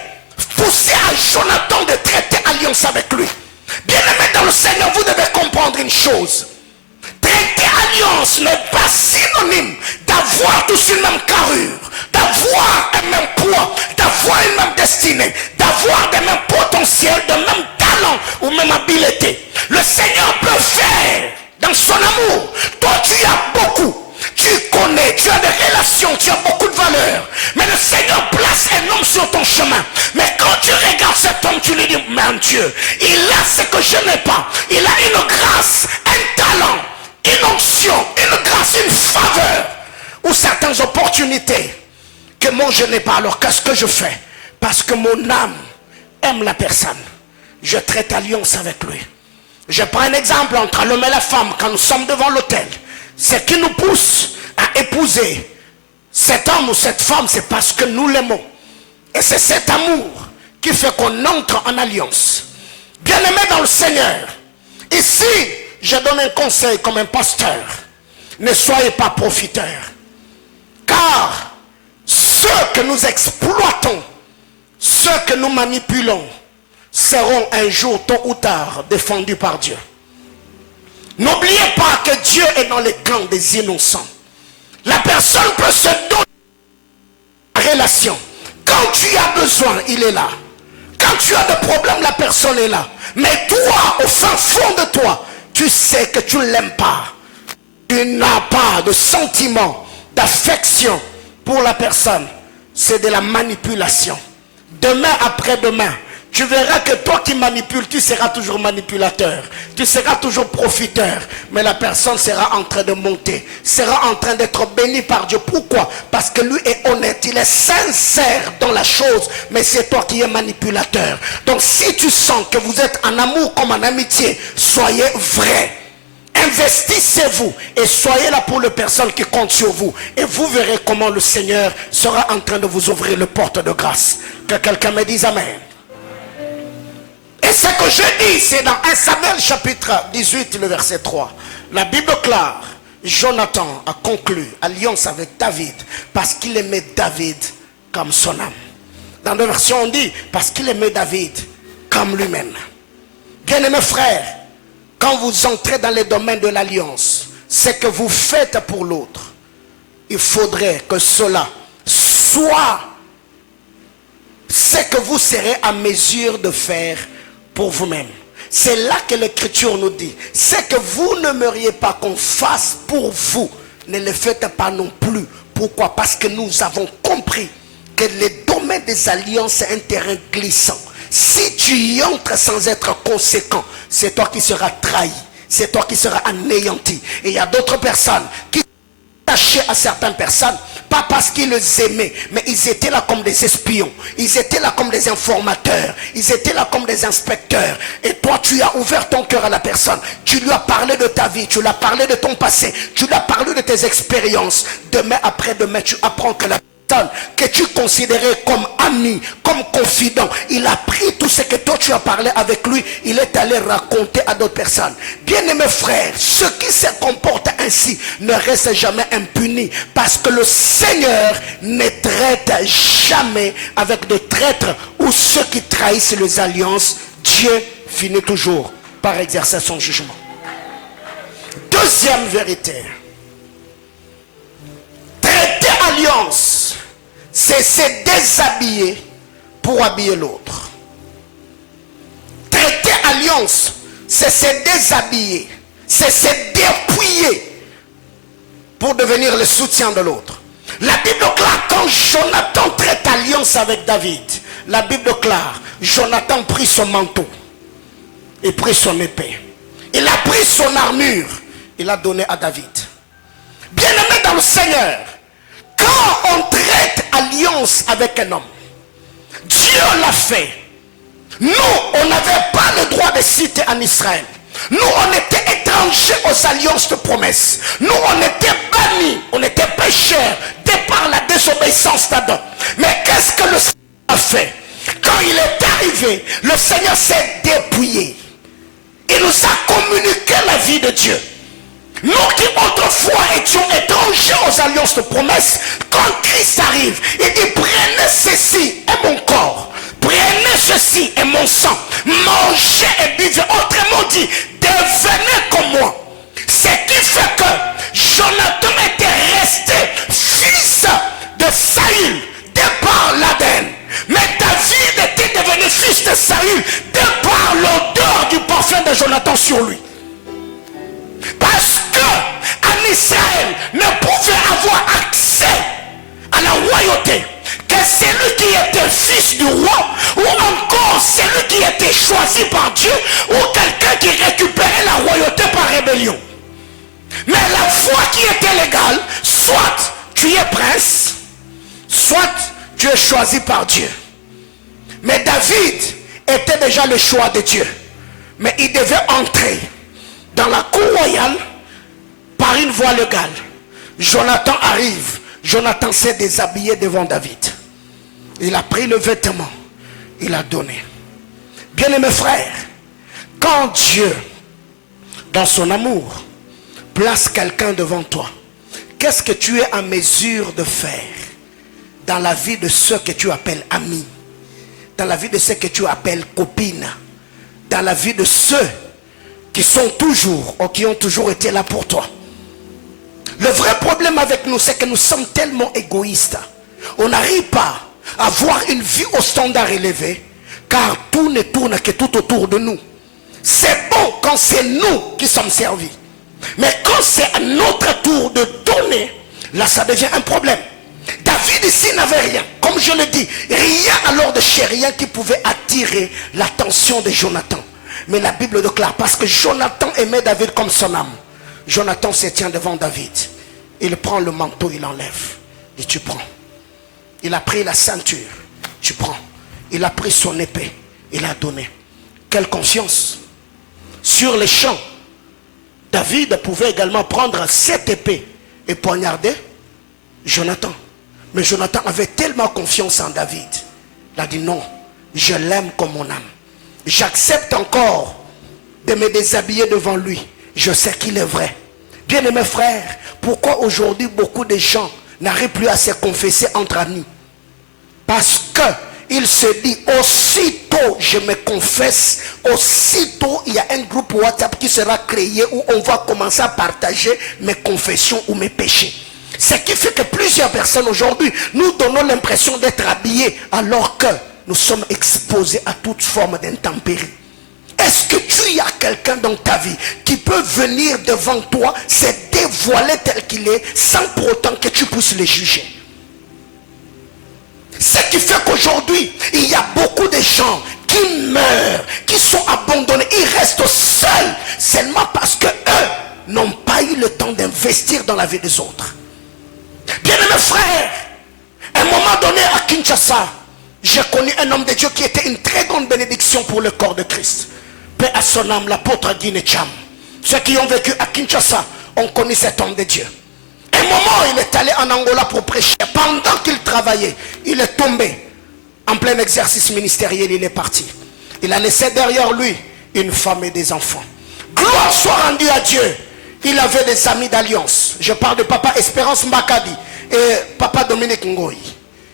pousser à Jonathan de traiter alliance avec lui. Bien aimé dans le Seigneur, vous devez comprendre une chose. Traiter alliance n'est pas synonyme d'avoir tous une même carrure, d'avoir un même poids, d'avoir une même destinée, d'avoir des mêmes potentiels, de même talent ou même habileté. Le Seigneur peut faire dans son amour. Toi tu as beaucoup. Tu connais, tu as des relations, tu as beaucoup de valeur. Mais le Seigneur place un homme sur ton chemin. Mais quand tu regardes cet homme, tu lui dis, mon Dieu, il a ce que je n'ai pas. Il a une grâce, un talent, une onction, une grâce, une faveur. Ou certaines opportunités que moi je n'ai pas. Alors qu'est-ce que je fais? Parce que mon âme aime la personne. Je traite alliance avec lui. Je prends un exemple entre l'homme et la femme quand nous sommes devant l'autel. Ce qui nous pousse à épouser cet homme ou cette femme, c'est parce que nous l'aimons. Et c'est cet amour qui fait qu'on entre en alliance. Bien-aimés dans le Seigneur, ici, je donne un conseil comme un pasteur. Ne soyez pas profiteurs. Car ceux que nous exploitons, ceux que nous manipulons, seront un jour, tôt ou tard, défendus par Dieu. N'oubliez pas que Dieu est dans les camps des innocents. La personne peut se donner en relation. Quand tu as besoin, il est là. Quand tu as des problèmes, la personne est là. Mais toi, au fin fond de toi, tu sais que tu ne l'aimes pas. Tu n'as pas de sentiment, d'affection pour la personne. C'est de la manipulation. Demain après-demain, tu verras que toi qui manipules, tu seras toujours manipulateur. Tu seras toujours profiteur. Mais la personne sera en train de monter. Sera en train d'être bénie par Dieu. Pourquoi? Parce que lui est honnête. Il est sincère dans la chose. Mais c'est toi qui es manipulateur. Donc si tu sens que vous êtes en amour comme en amitié, soyez vrai. Investissez-vous et soyez là pour les personnes qui comptent sur vous. Et vous verrez comment le Seigneur sera en train de vous ouvrir les portes de grâce. Que quelqu'un me dise Amen. Et ce que je dis, c'est dans 1 Samuel chapitre 18, le verset 3. La Bible clare, Jonathan a conclu alliance avec David parce qu'il aimait David comme son âme. Dans deux versions, on dit parce qu'il aimait David comme lui-même. Bien-aimés frères, quand vous entrez dans les domaines de l'alliance, ce que vous faites pour l'autre, il faudrait que cela soit ce que vous serez à mesure de faire pour vous-même. C'est là que l'Écriture nous dit, ce que vous n'aimeriez pas qu'on fasse pour vous, ne le faites pas non plus. Pourquoi? Parce que nous avons compris que le domaine des alliances, c'est un terrain glissant. Si tu y entres sans être conséquent, c'est toi qui seras trahi, c'est toi qui seras anéanti. Et il y a d'autres personnes qui s'attachaient à certaines personnes, pas parce qu'ils les aimaient, mais ils étaient là comme des espions, ils étaient là comme des informateurs, ils étaient là comme des inspecteurs. Et toi, tu as ouvert ton cœur à la personne, tu lui as parlé de ta vie, tu lui as parlé de ton passé, tu lui as parlé de tes expériences. Demain après demain, tu apprends que la que tu considérais comme ami, comme confident, il a pris tout ce que toi tu as parlé avec lui, il est allé raconter à d'autres personnes. Bien-aimés frères, ceux qui se comportent ainsi ne restent jamais impunis, parce que le Seigneur ne traite jamais avec des traîtres ou ceux qui trahissent les alliances. Dieu finit toujours par exercer son jugement. Deuxième vérité, traiter alliance, c'est se déshabiller pour habiller l'autre. Traiter alliance, c'est se déshabiller, c'est se dépouiller pour devenir le soutien de l'autre. La Bible clare, quand Jonathan traite alliance avec David, la Bible clare, Jonathan prit son manteau, il prit son épée, il a pris son armure, il a donné à David. Bien-aimé dans le Seigneur, quand on traite alliance avec un homme, Dieu l'a fait. Nous, on n'avait pas le droit de citer en Israël. Nous, on était étrangers aux alliances de promesse. Nous, on était bannis, on était pécheurs de par la désobéissance d'Adam. Mais qu'est-ce que le Seigneur a fait? Quand il est arrivé, le Seigneur s'est dépouillé. Il nous a communiqué la vie de Dieu. Nous qui autrefois étions étrangers aux alliances de promesse, quand Christ arrive, il dit prenez ceci et mon corps, prenez ceci et mon sang, mangez et buvez. Autrement dit, devenez comme moi. Ce qui fait que Jonathan était resté fils de Saül de par l'Aden, mais David était devenu fils de Saül de par l'odeur du parfum de Jonathan sur lui. Parce que en Israël ne pouvait avoir accès à la royauté que celui qui était fils du roi, ou encore celui qui était choisi par Dieu, ou quelqu'un qui récupérait la royauté par rébellion. Mais la foi qui était légale, soit tu es prince, soit tu es choisi par Dieu. Mais David était déjà le choix de Dieu. Mais il devait entrer dans la cour royale par une voie légale. Jonathan arrive. Jonathan s'est déshabillé devant David. Il a pris le vêtement. Il a donné. Bien-aimés frères, quand Dieu, dans son amour, place quelqu'un devant toi, qu'est-ce que tu es en mesure de faire dans la vie de ceux que tu appelles amis, dans la vie de ceux que tu appelles copines, dans la vie de ceux qui sont toujours ou qui ont toujours été là pour toi? Le vrai problème avec nous, c'est que nous sommes tellement égoïstes. On n'arrive pas à avoir une vie au standard élevé, car tout ne tourne que tout autour de nous. C'est bon quand c'est nous qui sommes servis. Mais quand c'est à notre tour de donner, là ça devient un problème. David ici n'avait rien. Comme je le dis, rien alors de chez rien qui pouvait attirer l'attention de Jonathan. Mais la Bible déclare, parce que Jonathan aimait David comme son âme, Jonathan se tient devant David. Il prend le manteau, il enlève. Et tu prends. Il a pris la ceinture. Tu prends. Il a pris son épée. Il a donné. Quelle confiance. Sur les champs, David pouvait également prendre cette épée et poignarder Jonathan. Mais Jonathan avait tellement confiance en David. Il a dit non, je l'aime comme mon âme. J'accepte encore de me déshabiller devant lui. Je sais qu'il est vrai. Bien-aimés frères, pourquoi aujourd'hui beaucoup de gens n'arrivent plus à se confesser entre amis? Parce que il se dit, aussitôt je me confesse, aussitôt il y a un groupe WhatsApp qui sera créé où on va commencer à partager mes confessions ou mes péchés. Ce qui fait que plusieurs personnes aujourd'hui nous donnons l'impression d'être habillés alors que nous sommes exposés à toute forme d'intempéries. Est-ce que tu as quelqu'un dans ta vie qui peut venir devant toi, se dévoiler tel qu'il est, sans pour autant que tu puisses le juger? Ce qui fait qu'aujourd'hui, il y a beaucoup de gens qui meurent, qui sont abandonnés, ils restent seuls, seulement parce que eux n'ont pas eu le temps d'investir dans la vie des autres. Bien-aimés frères, à un moment donné à Kinshasa, j'ai connu un homme de Dieu qui était une très grande bénédiction pour le corps de Christ. Paix à son âme, l'apôtre Guy Cham. Ceux qui ont vécu à Kinshasa ont connu cet homme de Dieu. Un moment, il est allé en Angola pour prêcher. Pendant qu'il travaillait, il est tombé en plein exercice ministériel. Il est parti. Il a laissé derrière lui une femme et des enfants. Gloire soit rendue à Dieu. Il avait des amis d'alliance. Je parle de papa Espérance Mbakadi et papa Dominique Ngoyi.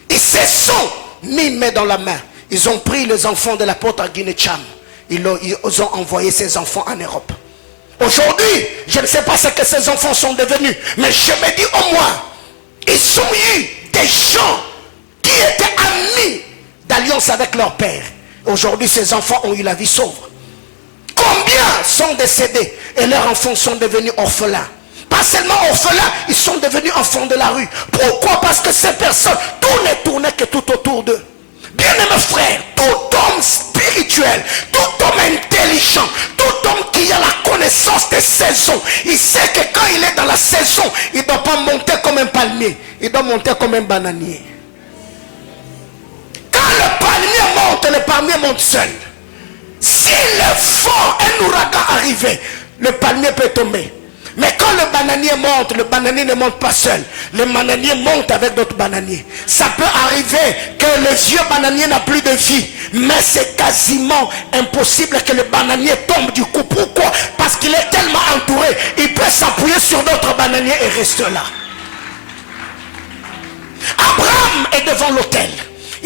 Ils se sont mis main dans la main. Ils ont pris les enfants de l'apôtre Guy Cham. Ils ont envoyé ces enfants en Europe. Aujourd'hui, je ne sais pas ce que ces enfants sont devenus, mais je me dis au moins, ils ont eu des gens qui étaient amis d'alliance avec leur père. Aujourd'hui, ces enfants ont eu la vie sauve. Combien sont décédés et leurs enfants sont devenus orphelins? Pas seulement orphelins, ils sont devenus enfants de la rue. Pourquoi? Parce que ces personnes, tout ne tournait que tout autour d'eux. Bien-aimés frères, tout homme spirituel, tout homme intelligent, tout homme qui a la connaissance des saisons, il sait que quand il est dans la saison, il ne doit pas monter comme un palmier, il doit monter comme un bananier. Quand le palmier monte seul. Si le vent, un ouragan arrivait, le palmier peut tomber. Mais quand le bananier ne monte pas seul. Le bananier monte avec d'autres bananiers. Ça peut arriver que le vieux bananier n'a plus de vie. Mais c'est quasiment impossible que le bananier tombe du coup. Pourquoi? Parce qu'il est tellement entouré. Il peut s'appuyer sur d'autres bananiers et reste là. Abraham est devant l'autel.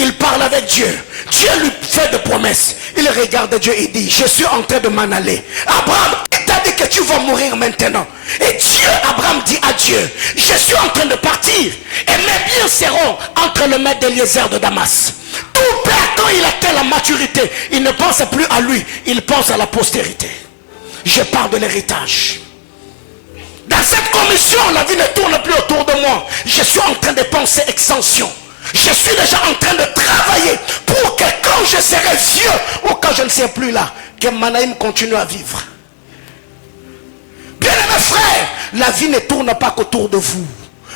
Il parle avec Dieu. Dieu lui fait des promesses. Il regarde Dieu et dit, je suis en train de m'en aller. Abraham, il t'a dit que tu vas mourir maintenant. Et Dieu, Abraham dit à Dieu, je suis en train de partir. Et mes biens seront entre le maître d'Eliezer de Damas. Tout père, quand il atteint la maturité, il ne pense plus à lui, il pense à la postérité. Je parle de l'héritage. Dans cette commission, la vie ne tourne plus autour de moi. je suis en train de penser extension. Je suis déjà en train de travailler pour que quand je serai vieux ou quand je ne serai plus là, que Manaïm continue à vivre. Bien aimés frères, la vie ne tourne pas qu'autour de vous.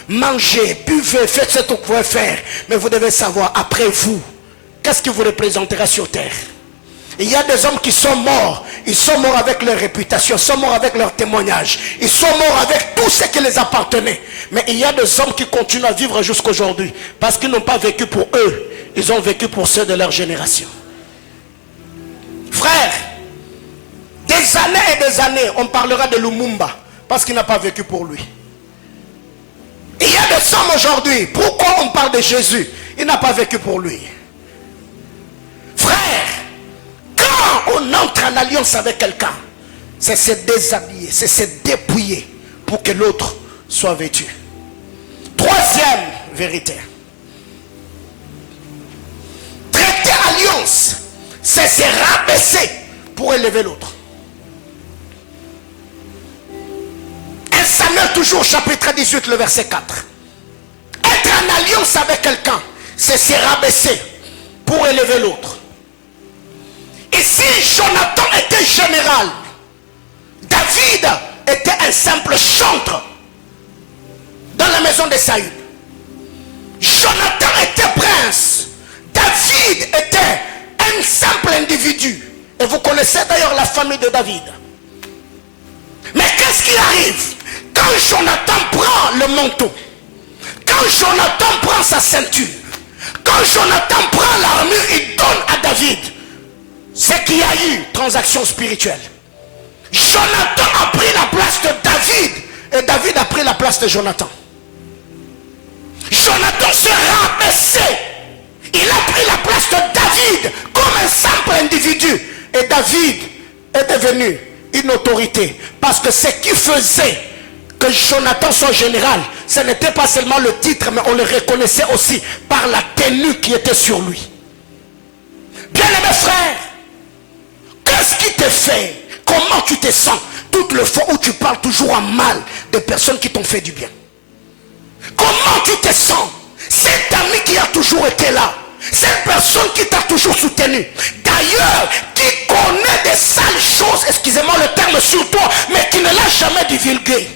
Mangez, buvez, faites ce que vous pouvez faire. Mais vous devez savoir, après vous, qu'est-ce qui vous représentera sur terre? Il y a des hommes qui sont morts. Ils sont morts avec leur réputation. Ils sont morts avec leur témoignage. Ils sont morts avec tout ce qui les appartenait. Mais il y a des hommes qui continuent à vivre jusqu'à aujourd'hui. Parce qu'ils n'ont pas vécu pour eux. Ils ont vécu pour ceux de leur génération. Frère, des années et des années, on parlera de Lumumba. Parce qu'il n'a pas vécu pour lui. Il y a des hommes aujourd'hui. Pourquoi on parle de Jésus? Il n'a pas vécu pour lui. Frère, quand on entre en alliance avec quelqu'un, c'est se déshabiller, c'est se dépouiller pour que l'autre soit vêtu. Troisième vérité. Traiter alliance, c'est se rabaisser pour élever l'autre. 1 Samuel toujours chapitre 18, le verset 4. Être en alliance avec quelqu'un, c'est se rabaisser pour élever l'autre. Et si Jonathan était général, David était un simple chantre dans la maison de Saül. Jonathan était prince. David était un simple individu. Et vous connaissez d'ailleurs la famille de David. Mais qu'est-ce qui arrive quand Jonathan prend le manteau? Quand Jonathan prend sa ceinture, quand Jonathan prend l'armure, il donne à David. C'est qu'il y a eu transaction spirituelle. Jonathan a pris la place de David et David a pris la place de Jonathan. Jonathan se rabaissait. Il a pris la place de David comme un simple individu. Et David est devenu une autorité. Parce que ce qui faisait que Jonathan soit général, ce n'était pas seulement le titre, mais on le reconnaissait aussi par la tenue qui était sur lui. Bien aimé frère, qu'est-ce qui te fait? Comment tu te sens toutes les fois où tu parles toujours en mal de personnes qui t'ont fait du bien? Comment tu te sens? Cet ami qui a toujours été là, cette personne qui t'a toujours soutenu, d'ailleurs qui connaît des sales choses, excusez-moi le terme, sur toi, mais qui ne l'a jamais divulgué.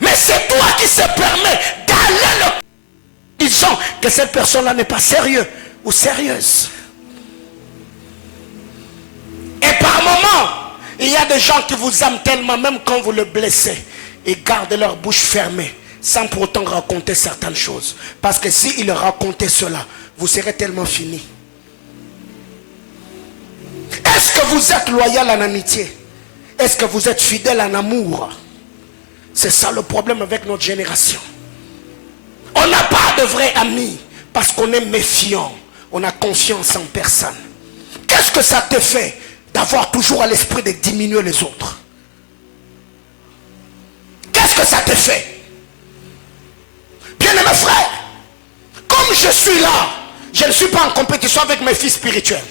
Mais c'est toi qui se permet d'aller le disant que cette personne-là n'est pas sérieuse ou sérieuse. Et par moments, il y a des gens qui vous aiment tellement, même quand vous le blessez, ils gardent leur bouche fermée, sans pour autant raconter certaines choses. Parce que s'ils racontaient cela, vous serez tellement fini. Est-ce que vous êtes loyal en amitié? Est-ce que vous êtes fidèle en amour? C'est ça le problème avec notre génération. On n'a pas de vrais amis parce qu'on est méfiant. On a confiance en personne. Qu'est-ce que ça te fait d'avoir toujours à l'esprit de diminuer les autres? Qu'est-ce que ça te fait? Bien aimé frère, comme je suis là, je ne suis pas en compétition avec mes fils spirituels.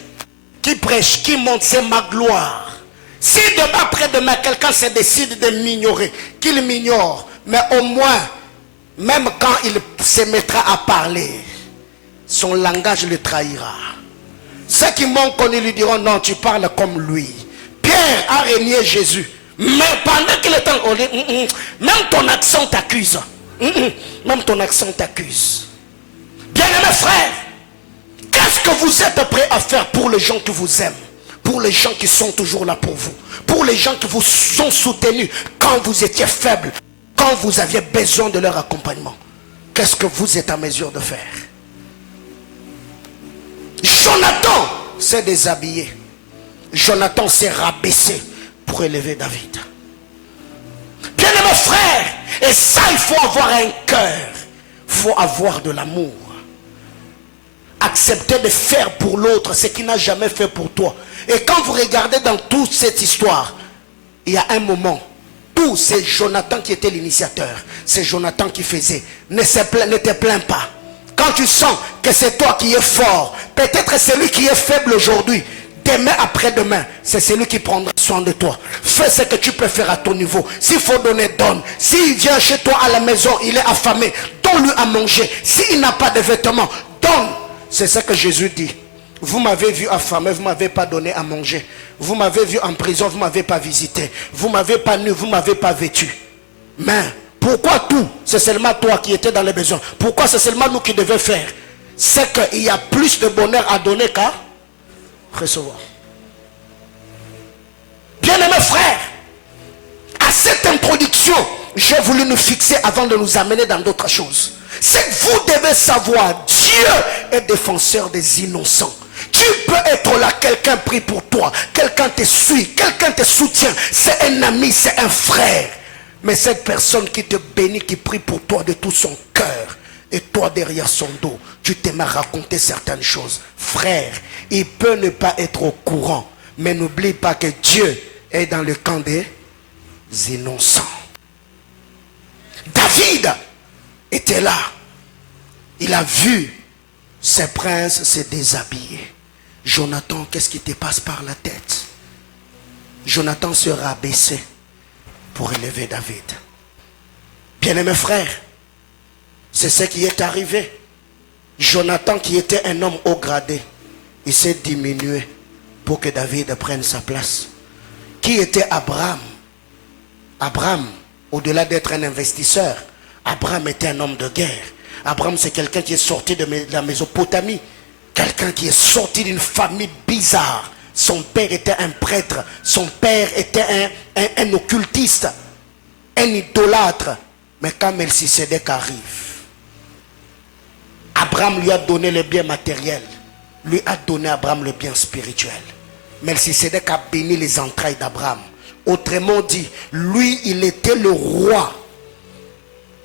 Qui prêche, qui monte, c'est ma gloire. Si demain, après-demain, quelqu'un se décide de m'ignorer, qu'il m'ignore, mais au moins, même quand il se mettra à parler, son langage le trahira. Ceux qui m'ont connu lui diront, non, tu parles comme lui. Pierre a renié Jésus. Mais pendant qu'il est en... Même ton accent t'accuse. Même ton accent t'accuse. Bien-aimés frères, qu'est-ce que vous êtes prêts à faire pour les gens qui vous aiment? Pour les gens qui sont toujours là pour vous? Pour les gens qui vous ont soutenu quand vous étiez faible, quand vous aviez besoin de leur accompagnement? Qu'est-ce que vous êtes en mesure de faire? Jonathan s'est déshabillé. Jonathan s'est rabaissé pour élever David. Bien-aimés frères, et ça il faut avoir un cœur, il faut avoir de l'amour. Accepter de faire pour l'autre ce qu'il n'a jamais fait pour toi. Et quand vous regardez dans toute cette histoire, il y a un moment, tout c'est Jonathan qui était l'initiateur. C'est Jonathan qui faisait. Ne te plains pas. Quand tu sens que c'est toi qui es fort, peut-être celui qui est faible aujourd'hui, demain après-demain, c'est celui qui prendra soin de toi. Fais ce que tu peux faire à ton niveau. S'il faut donner, donne. S'il vient chez toi à la maison, il est affamé, donne-lui à manger. S'il n'a pas de vêtements, donne. C'est ce que Jésus dit. Vous m'avez vu affamé, vous ne m'avez pas donné à manger. Vous m'avez vu en prison, vous ne m'avez pas visité. Vous ne m'avez pas nu, vous ne m'avez pas vêtu. Mais pourquoi tout? C'est seulement toi qui étais dans les besoins. Pourquoi c'est seulement nous qui devons faire? C'est qu'il y a plus de bonheur à donner qu'à recevoir. Bien-aimés frères, à cette introduction, j'ai voulu nous fixer avant de nous amener dans d'autres choses. C'est que vous devez savoir, Dieu est défenseur des innocents. Tu peux être là, quelqu'un prie pour toi, quelqu'un te suit, quelqu'un te soutient, c'est un ami, c'est un frère. Mais cette personne qui te bénit, qui prie pour toi de tout son cœur, et toi derrière son dos, tu t'aimes raconter certaines choses. Frère, il peut ne pas être au courant, mais n'oublie pas que Dieu est dans le camp des innocents. David était là. Il a vu ses princes se déshabiller. Jonathan, qu'est-ce qui te passe par la tête? Jonathan se rabaissait pour élever David. Bien-aimés frères, c'est ce qui est arrivé. Jonathan, qui était un homme haut gradé, il s'est diminué pour que David prenne sa place. Qui était Abraham? Abraham, au-delà d'être un investisseur, Abraham était un homme de guerre. Abraham, c'est quelqu'un qui est sorti de la Mésopotamie. Quelqu'un qui est sorti d'une famille bizarre. Son père était un prêtre. Son père était un occultiste. Un idolâtre. Mais quand Melchisédek arrive, Abraham lui a donné le bien matériel. Lui a donné à Abraham le bien spirituel. Melchisédek a béni les entrailles d'Abraham. Autrement dit, lui, il était le roi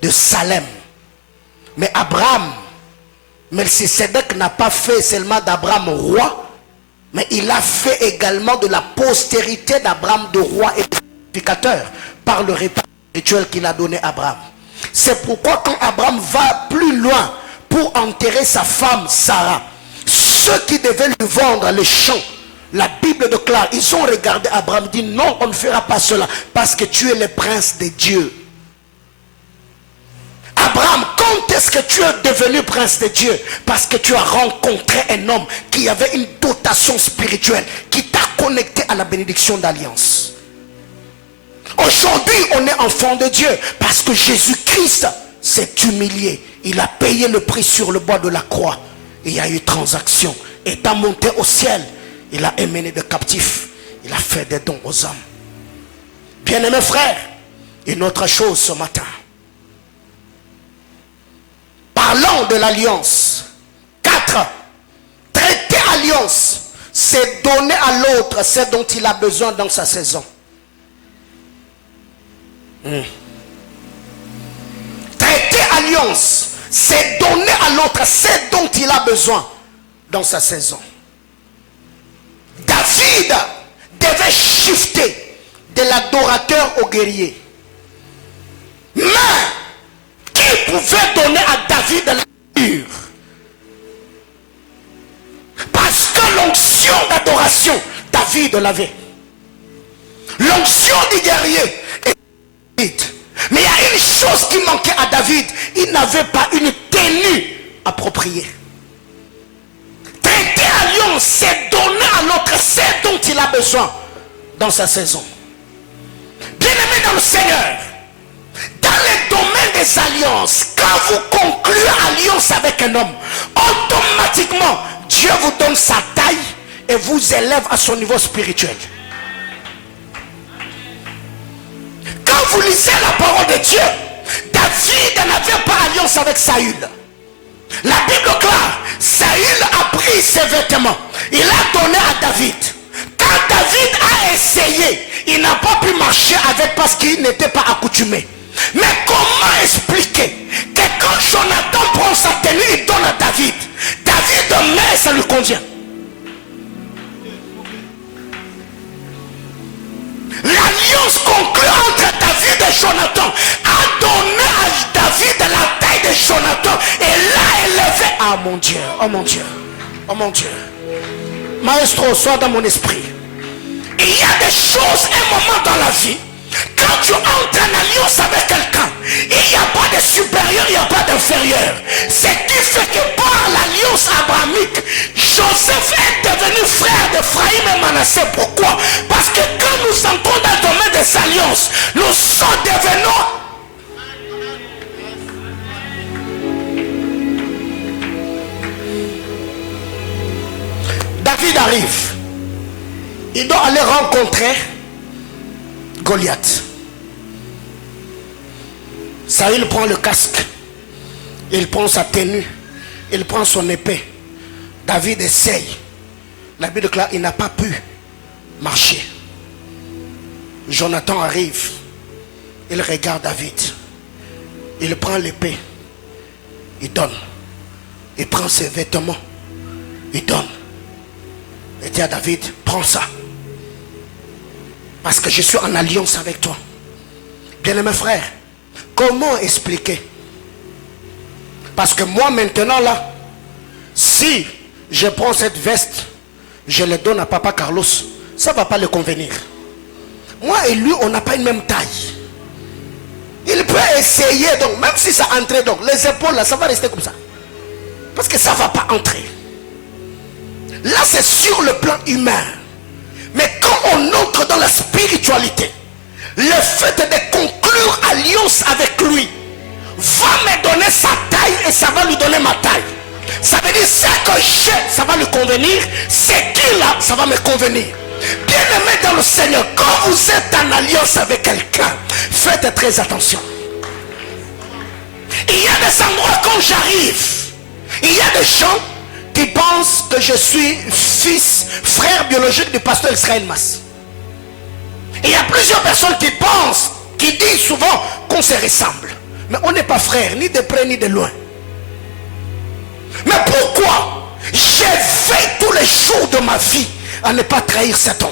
de Salem. Mais Abraham, Melchisédek n'a pas fait seulement d'Abraham roi, mais il a fait également de la postérité d'Abraham de roi et sacrificateur par le repas spirituel qu'il a donné à Abraham. C'est pourquoi quand Abraham va plus loin pour enterrer sa femme Sarah, ceux qui devaient lui vendre les champs, la Bible déclare, ils ont regardé Abraham et dit non, on ne fera pas cela parce que tu es le prince de Dieu. Abraham, quand est-ce que tu es devenu prince de Dieu? Parce que tu as rencontré un homme qui avait une dotation spirituelle, qui t'a connecté à la bénédiction d'alliance. Aujourd'hui, on est enfant de Dieu parce que Jésus-Christ s'est humilié. Il a payé le prix sur le bois de la croix. Il y a eu transaction. Étant monté au ciel, il a émené des captifs. Il a fait des dons aux hommes. Bien-aimés frères, une autre chose ce matin. Parlons de l'alliance. 4. Traiter alliance, c'est donner à l'autre ce dont il a besoin dans sa saison. Traiter alliance, c'est donner à l'autre ce dont il a besoin dans sa saison. David devait shifter de l'adorateur au guerrier. Mais qui pouvait donner à David l'allure? Parce que l'onction d'adoration, David l'avait. L'onction du guerrier est David. Mais il y a une chose qui manquait à David. Il n'avait pas une tenue appropriée. Traiter alliance, c'est donner à l'autre ce dont il a besoin dans sa saison. Bien-aimé dans le Seigneur, dans le domaine des alliances, quand vous concluez alliance avec un homme, automatiquement, Dieu vous donne sa taille et vous élève à son niveau spirituel. Quand vous lisez la parole de Dieu, David n'avait pas alliance avec Saül. La Bible claire, Saül a pris ses vêtements, il a donné à David. Quand David a essayé, il n'a pas pu marcher avec parce qu'il n'était pas accoutumé. Mais comment expliquer que quand Jonathan prend sa tenue, il donne à David. David met, ça lui convient. L'alliance conclue entre David et Jonathan a donné à David la taille de Jonathan et l'a élevé. Ah mon Dieu, oh mon Dieu, oh mon Dieu. Maestro, sois dans mon esprit. Il y a des choses, un moment dans la vie, quand tu entres en alliance avec quelqu'un, il n'y a pas de supérieur, il n'y a pas d'inférieur. Ce qui fait que par l'alliance abrahamique, Joseph est devenu frère d'Ephraïm et Manassé. Pourquoi? Parce que quand nous entrons dans le domaine des alliances, nous sommes devenus... David arrive. Il doit aller rencontrer Goliath. Saül prend le casque. Il prend sa tenue. Il prend son épée. David essaye. La Bible déclare qu'il n'a pas pu marcher. Jonathan arrive. Il regarde David. Il prend l'épée. Il donne. Il prend ses vêtements. Il donne. Il dit à David, prends ça. Parce que je suis en alliance avec toi. Bien-aimé frère, comment expliquer? Parce que moi maintenant là, si je prends cette veste, je la donne à papa Carlos, ça ne va pas le convenir. Moi et lui, on n'a pas une même taille. Il peut essayer, donc même si ça entre, donc les épaules là, ça va rester comme ça. Parce que ça ne va pas entrer. Là c'est sur le plan humain. Mais quand on entre dans la spiritualité, le fait de conclure alliance avec lui va me donner sa taille et ça va lui donner ma taille. Ça veut dire ce que j'ai, ça va lui convenir. Ce qu'il a, ça va me convenir. Bien aimé dans le Seigneur, quand vous êtes en alliance avec quelqu'un, faites très attention. Il y a des endroits quand j'arrive, il y a des gens qui pensent que je suis fils, frère biologique du pasteur Israël Mas. Il y a plusieurs personnes qui pensent, qui disent souvent qu'on se ressemble. Mais on n'est pas frère, ni de près ni de loin. Mais pourquoi j'ai veillé tous les jours de ma vie à ne pas trahir cet homme?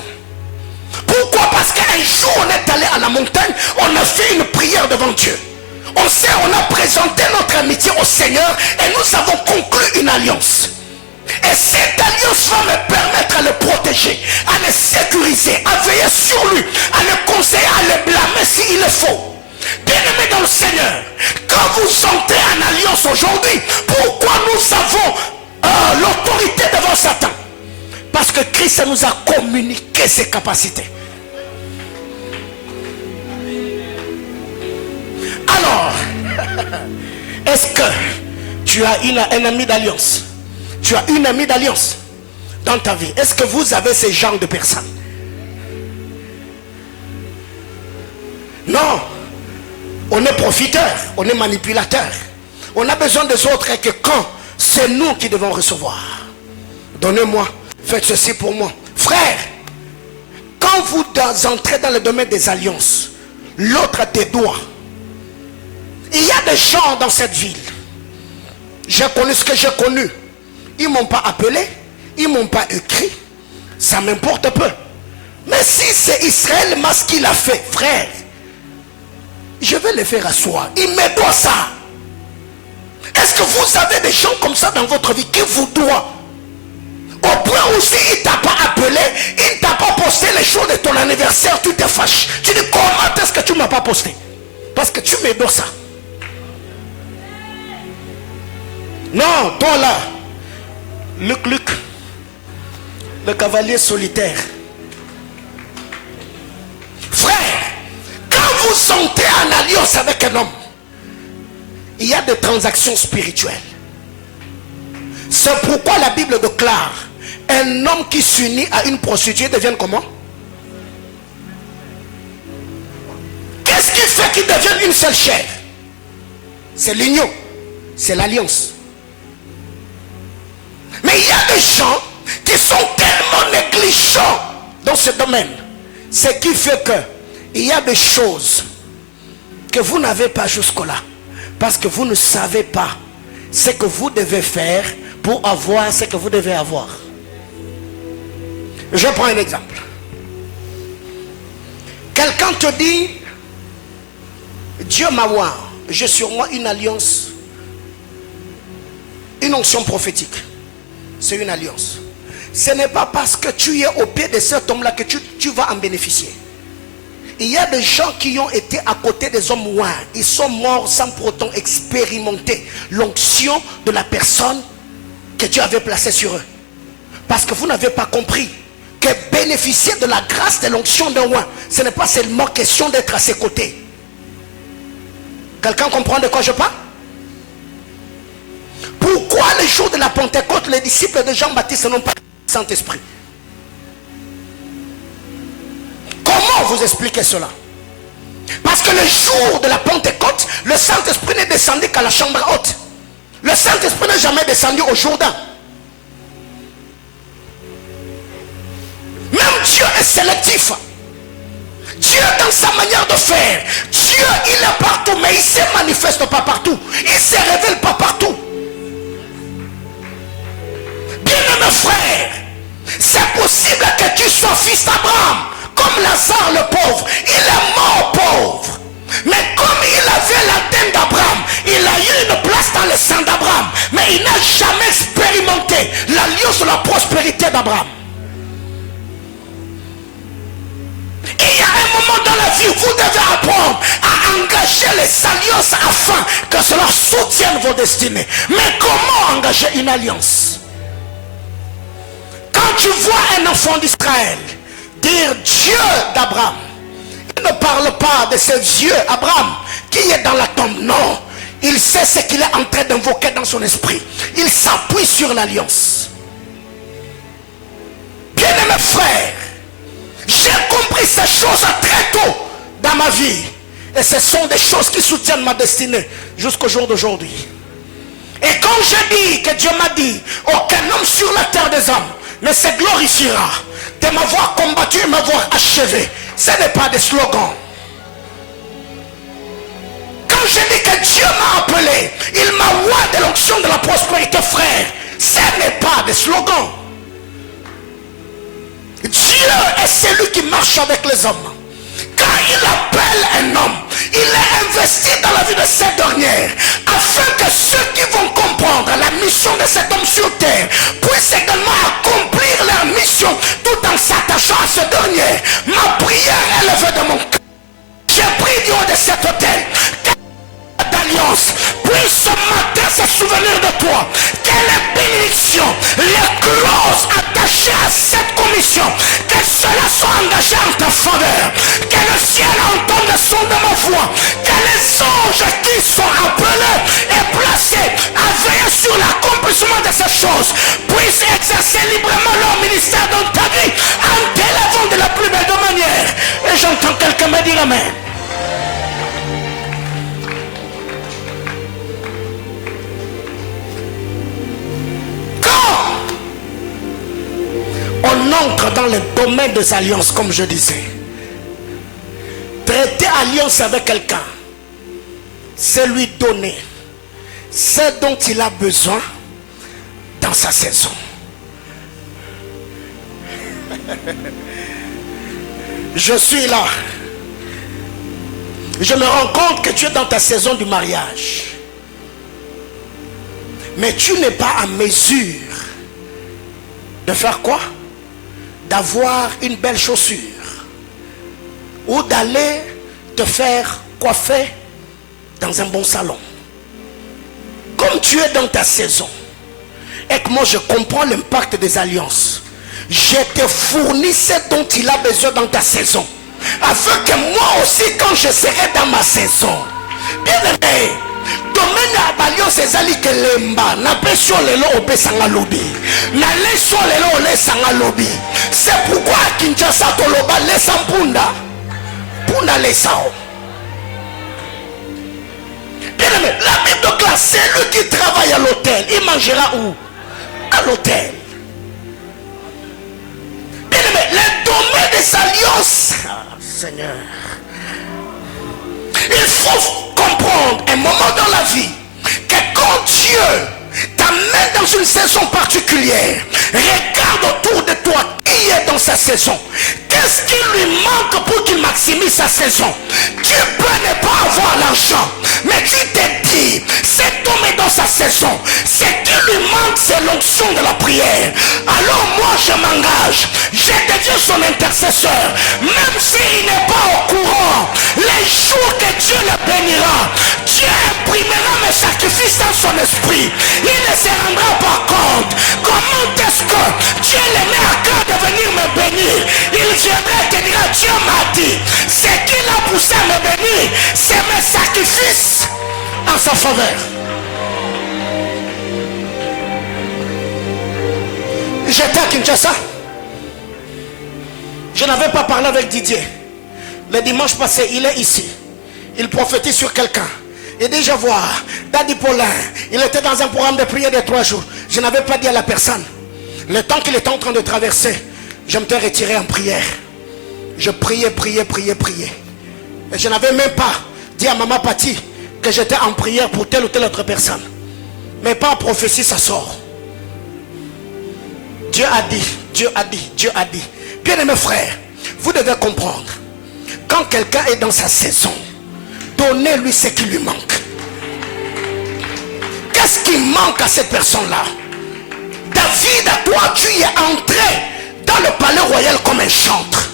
Pourquoi? Parce qu'un jour on est allé à la montagne, on a fait une prière devant Dieu. On a présenté notre amitié au Seigneur et nous avons conclu une alliance. Et cette alliance va me permettre à le protéger, à le sécuriser, à veiller sur lui, à le conseiller, à le blâmer s'il le faut. Bien-aimé dans le Seigneur, quand vous entrez en alliance aujourd'hui, pourquoi nous avons l'autorité devant Satan? Parce que Christ nous a communiqué ses capacités. Alors, est-ce que tu as un ami d'alliance? Tu as une amie d'alliance dans ta vie? Est-ce que vous avez ce genre de personnes? Non. On est profiteur, on est manipulateur. On a besoin des autres et que quand c'est nous qui devons recevoir. Donnez-moi, faites ceci pour moi. Frère, quand vous entrez dans le domaine des alliances, l'autre a des doigts. Il y a des gens dans cette ville. J'ai connu ce que j'ai connu. Ils ne m'ont pas appelé, ils ne m'ont pas écrit. Ça m'importe peu. Mais si c'est Israël Mas qui l'a fait, frère, je vais le faire asseoir. Il me doit ça. Est-ce que vous avez des gens comme ça dans votre vie qui vous doivent? Au point où s'il ne t'a pas appelé, il ne t'a pas posté les jours de ton anniversaire, tu te fâches. Tu dis comment est-ce que tu ne m'as pas posté? Parce que tu me dois ça. Non, toi là, Luc, le cavalier solitaire. Frère, quand vous entrez en alliance avec un homme, il y a des transactions spirituelles. C'est pourquoi la Bible déclare un homme qui s'unit à une prostituée devient comment? Qu'est-ce qui fait qu'il devienne une seule chair? C'est l'union, c'est l'alliance. Mais il y a des gens qui sont tellement négligents dans ce domaine. Ce qui fait que il y a des choses que vous n'avez pas jusque-là. Parce que vous ne savez pas ce que vous devez faire pour avoir ce que vous devez avoir. Je prends un exemple. Quelqu'un te dit, Dieu m'a oint, j'ai sur moi une alliance, une onction prophétique. C'est une alliance. ce n'est pas parce que tu es au pied de cet homme-là que tu vas en bénéficier. Il y a des gens qui ont été à côté des hommes loin. Ils sont morts sans pour autant expérimenter l'onction de la personne que Dieu avait placée sur eux. Parce que vous n'avez pas compris que bénéficier de la grâce de l'onction d'un roi, ce n'est pas seulement question d'être à ses côtés. Quelqu'un comprend de quoi je parle? Pourquoi le jour de la Pentecôte, les disciples de Jean-Baptiste n'ont pas le Saint-Esprit? Comment vous expliquez cela? Parce que le jour de la Pentecôte, le Saint-Esprit n'est descendu qu'à la chambre haute. Le Saint-Esprit n'est jamais descendu au Jourdain. Même Dieu est sélectif. Dieu dans sa manière de faire, Dieu il est partout, mais il ne se manifeste pas partout. Il ne se révèle pas partout. Bien-aimé frère, c'est possible que tu sois fils d'Abraham, comme Lazare le pauvre. Il est mort pauvre. Mais comme il avait l'ADN d'Abraham, il a eu une place dans le sang d'Abraham. Mais il n'a jamais expérimenté l'alliance de la prospérité d'Abraham. Il y a un moment dans la vie où vous devez apprendre à engager les alliances afin que cela soutienne vos destinées. Mais comment engager une alliance? Quand tu vois un enfant d'Israël dire Dieu d'Abraham, il ne parle pas de ce Dieu Abraham qui est dans la tombe. Non, il sait ce qu'il est en train d'invoquer dans son esprit. Il s'appuie sur l'alliance. Bien-aimé frère, j'ai compris ces choses très tôt dans ma vie. Et ce sont des choses qui soutiennent ma destinée jusqu'au jour d'aujourd'hui. Et quand je dis que Dieu m'a dit, aucun homme sur la terre des hommes ne se glorifiera de m'avoir combattu et m'avoir achevé, ce n'est pas des slogans. Quand je dis que Dieu m'a appelé, il m'a oint de l'onction de la prospérité, frère, ce n'est pas des slogans. Dieu est celui qui marche avec les hommes. Quand il appelle un homme, il est investi dans la vie de cette dernière, afin que ceux qui vont comprendre la mission de cet homme sur terre puissent également accomplir leur mission tout en s'attachant à ce dernier. Ma prière est levée de mon cœur. J'ai pris du haut de cet hôtel d'alliance puisse ce matin se souvenir de toi, que les bénédictions, les clauses attachées à cette commission, que cela soit engagé en ta faveur, que le ciel entende le son de ma voix, que les anges qui sont appelés et placés à veiller sur l'accomplissement de ces choses puissent exercer librement leur ministère dans ta vie en t'élevant de la plus belle manière. Et j'entends quelqu'un me dire amen. On entre dans le domaine des alliances, comme je disais. Traiter alliance avec quelqu'un, c'est lui donner ce dont il a besoin dans sa saison. Je suis là. Je me rends compte que tu es dans ta saison du mariage. Mais tu n'es pas en mesure de faire quoi? D'avoir une belle chaussure ou d'aller te faire coiffer dans un bon salon. Comme tu es dans ta saison et que moi je comprends l'impact des alliances, je te fournis ce dont il a besoin dans ta saison, afin que moi aussi quand je serai dans ma saison, bien aimé, domaine ya balio sezali kelemba na peso lelo opesanga lobi na leso lelo olesanga lobi. C'est pourquoi à Kinshasa toloba lesa mpunda punda lesao. Bien aimé, la Bible classe, c'est lui qui travaille à l'hôtel, il mangera où? À l'hôtel. Bien aimé, le domaine des alliances, Seigneur, il faut comprendre un moment dans la vie que quand Dieu t'amène dans une saison particulière, regarde autour de toi qui est dans sa saison. Qu'est-ce qui lui manque pour qu'il maximise sa saison? Tu peux ne pas avoir l'argent, mais tu te dis, cet homme est dans sa saison. Ce qui lui manque demande, c'est l'onction de la prière. Alors moi je m'engage, je deviens son intercesseur, même s'il n'est pas au courant. Les jours que Dieu le bénira, Dieu imprimera mes sacrifices dans son esprit. Il ne se rendra pas compte. Comment est-ce que Dieu le met à cœur de venir me bénir? Il viendra et te dira, Dieu m'a dit, ce qu'il a poussé à me bénir, c'est mes sacrifices en sa faveur. J'étais à Kinshasa. Je n'avais pas parlé avec Didier. Le dimanche passé, il est ici. Il prophétise sur quelqu'un. Et déjà voir, Daddy Paulin, il était dans un programme de prière de 3 jours. Je n'avais pas dit à la personne. Le temps qu'il était en train de traverser, je me suis retiré en prière. Je priais. Et je n'avais même pas dit à Maman Patti que j'étais en prière pour telle ou telle autre personne. Mais pas en prophétie, ça sort. Dieu a dit. Bien-aimés frères, vous devez comprendre. Quand quelqu'un est dans sa saison, donnez-lui ce qui lui manque. Qu'est-ce qui manque à cette personne-là? David, à toi, tu y es entré dans le palais royal comme un chantre.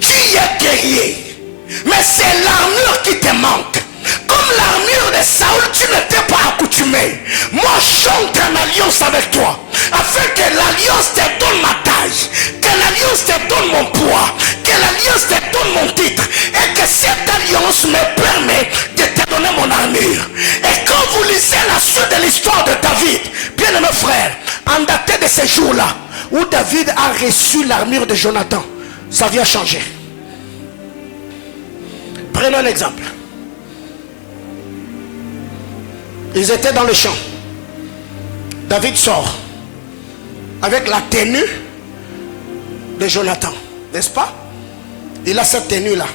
Tu y es guerrier. Mais c'est l'armure qui te manque. Comme l'armure de Saoul, tu ne t'es pas accoutumé. Moi, chante en alliance avec toi, afin que l'alliance te donne ma taille, que l'alliance te donne mon poids, que l'alliance te donne mon titre, et que cette alliance me permet de te donner mon armure. Et quand vous lisez la suite de l'histoire de David, bien aimé frère, en daté de ce jour-là, où David a reçu l'armure de Jonathan, sa vie a changé. Prenons un exemple. Ils étaient dans le champ. David sort avec la tenue de Jonathan, n'est-ce pas? Il a cette tenue-là.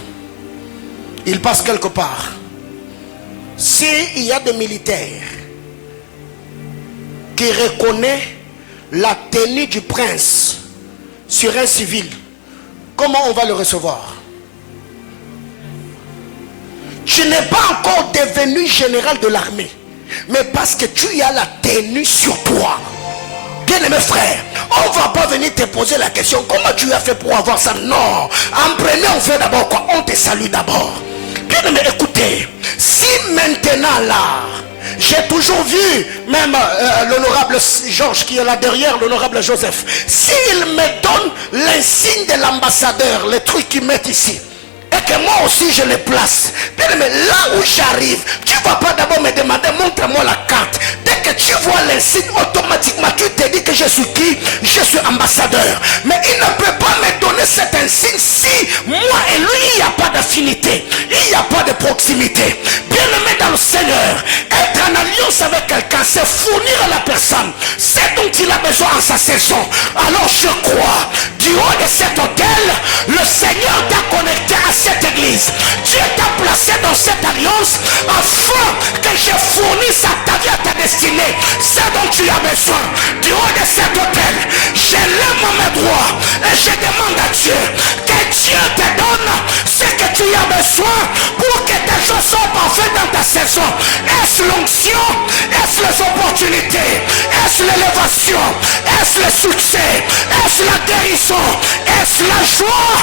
Il passe quelque part. S'il y a des militaires qui reconnaissent la tenue du prince sur un civil, comment on va le recevoir? Tu n'es pas encore devenu général de l'armée, mais parce que tu as la tenue sur toi. Bien aimé frère, on ne va pas venir te poser la question, comment tu as fait pour avoir ça? Non, en premier on fait d'abord quoi? On te salue d'abord. Bien aimé, écoutez, si maintenant là, j'ai toujours vu même l'honorable Georges qui est là derrière, l'honorable Joseph, s'il me donne l'insigne de l'ambassadeur, les trucs qu'ils mettent ici, et que moi aussi je les place, bien aimé, là où j'arrive, tu ne vas pas d'abord me demander, montre-moi la carte. Dès que tu vois l'insigne, automatiquement tu te dis que je suis qui? Je suis ambassadeur. Mais il ne peut pas me donner cet insigne si moi et lui il n'y a pas d'affinité, il n'y a pas de proximité. Bien aimé dans le Seigneur, être en alliance avec quelqu'un, c'est fournir à la personne ce dont il a besoin en sa saison. Alors je crois, du haut de cet hôtel, le Seigneur t'a connecté à cette église. Dieu t'a placé dans cette alliance afin que je fournisse à ta vie, à ta destinée, ce dont tu as besoin. Du haut de cet hôtel, je lève mon main droit et je demande à Dieu que Dieu te donne ce que tu as besoin pour que tes choses soient parfaites dans ta saison. Est-ce l'onction? Est-ce les opportunités? Est-ce l'élévation? Est-ce le succès? Est-ce la guérison? Est-ce la joie?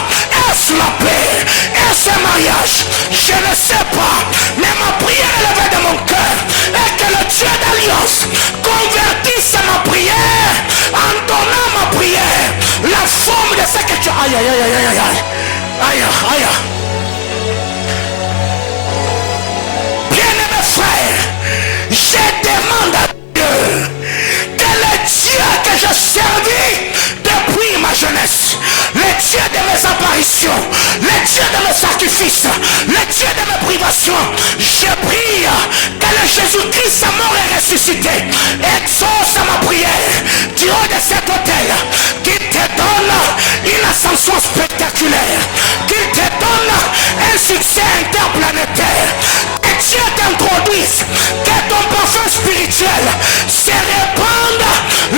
Est-ce la paix? Est-ce un mariage? Je ne sais pas, mais ma prière élevée de mon cœur est que le Dieu d'alliance convertisse ma prière en donnant ma prière la forme de ce que tu as. Aïe, aïe, aïe, aïe, aïe, aïe, aïe, aïe. Bien-aimé frère, je demande à Dieu que le Dieu que je servis depuis ma jeunesse, le Dieu de mes apparitions, le Dieu de mes sacrifices, le Dieu de mes privations, je prie que le Jésus-Christ sa mort est ressuscité, exauce ma prière du haut de cet hôtel, qu'il te donne une ascension spectaculaire, qu'il te donne un succès interplanétaire, que Dieu t'introduise, que ton parfum spirituel se répande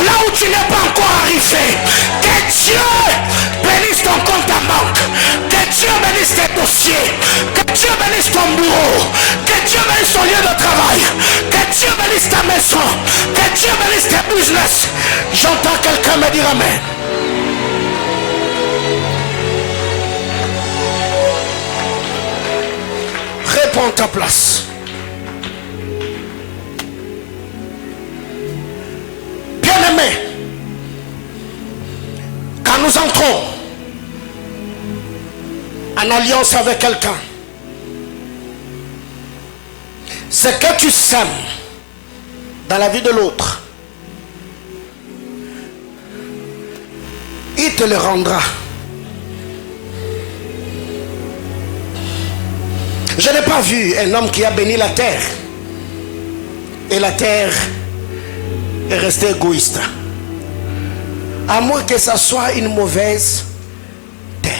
là où tu n'es pas encore arrivé, que Dieu bénisse ton compte à banque, que Dieu bénisse tes dossiers, que Dieu bénisse ton bureau, que Dieu bénisse ton lieu de travail, que Dieu bénisse ta maison, que Dieu bénisse tes business. J'entends quelqu'un me dire amen. Réponds ta place. Bien-aimé, quand nous entrons en alliance avec quelqu'un, ce que tu sèmes dans la vie de l'autre, il te le rendra. Je n'ai pas vu un homme qui a béni la terre et la terre est restée égoïste. À moins que ça soit une mauvaise terre.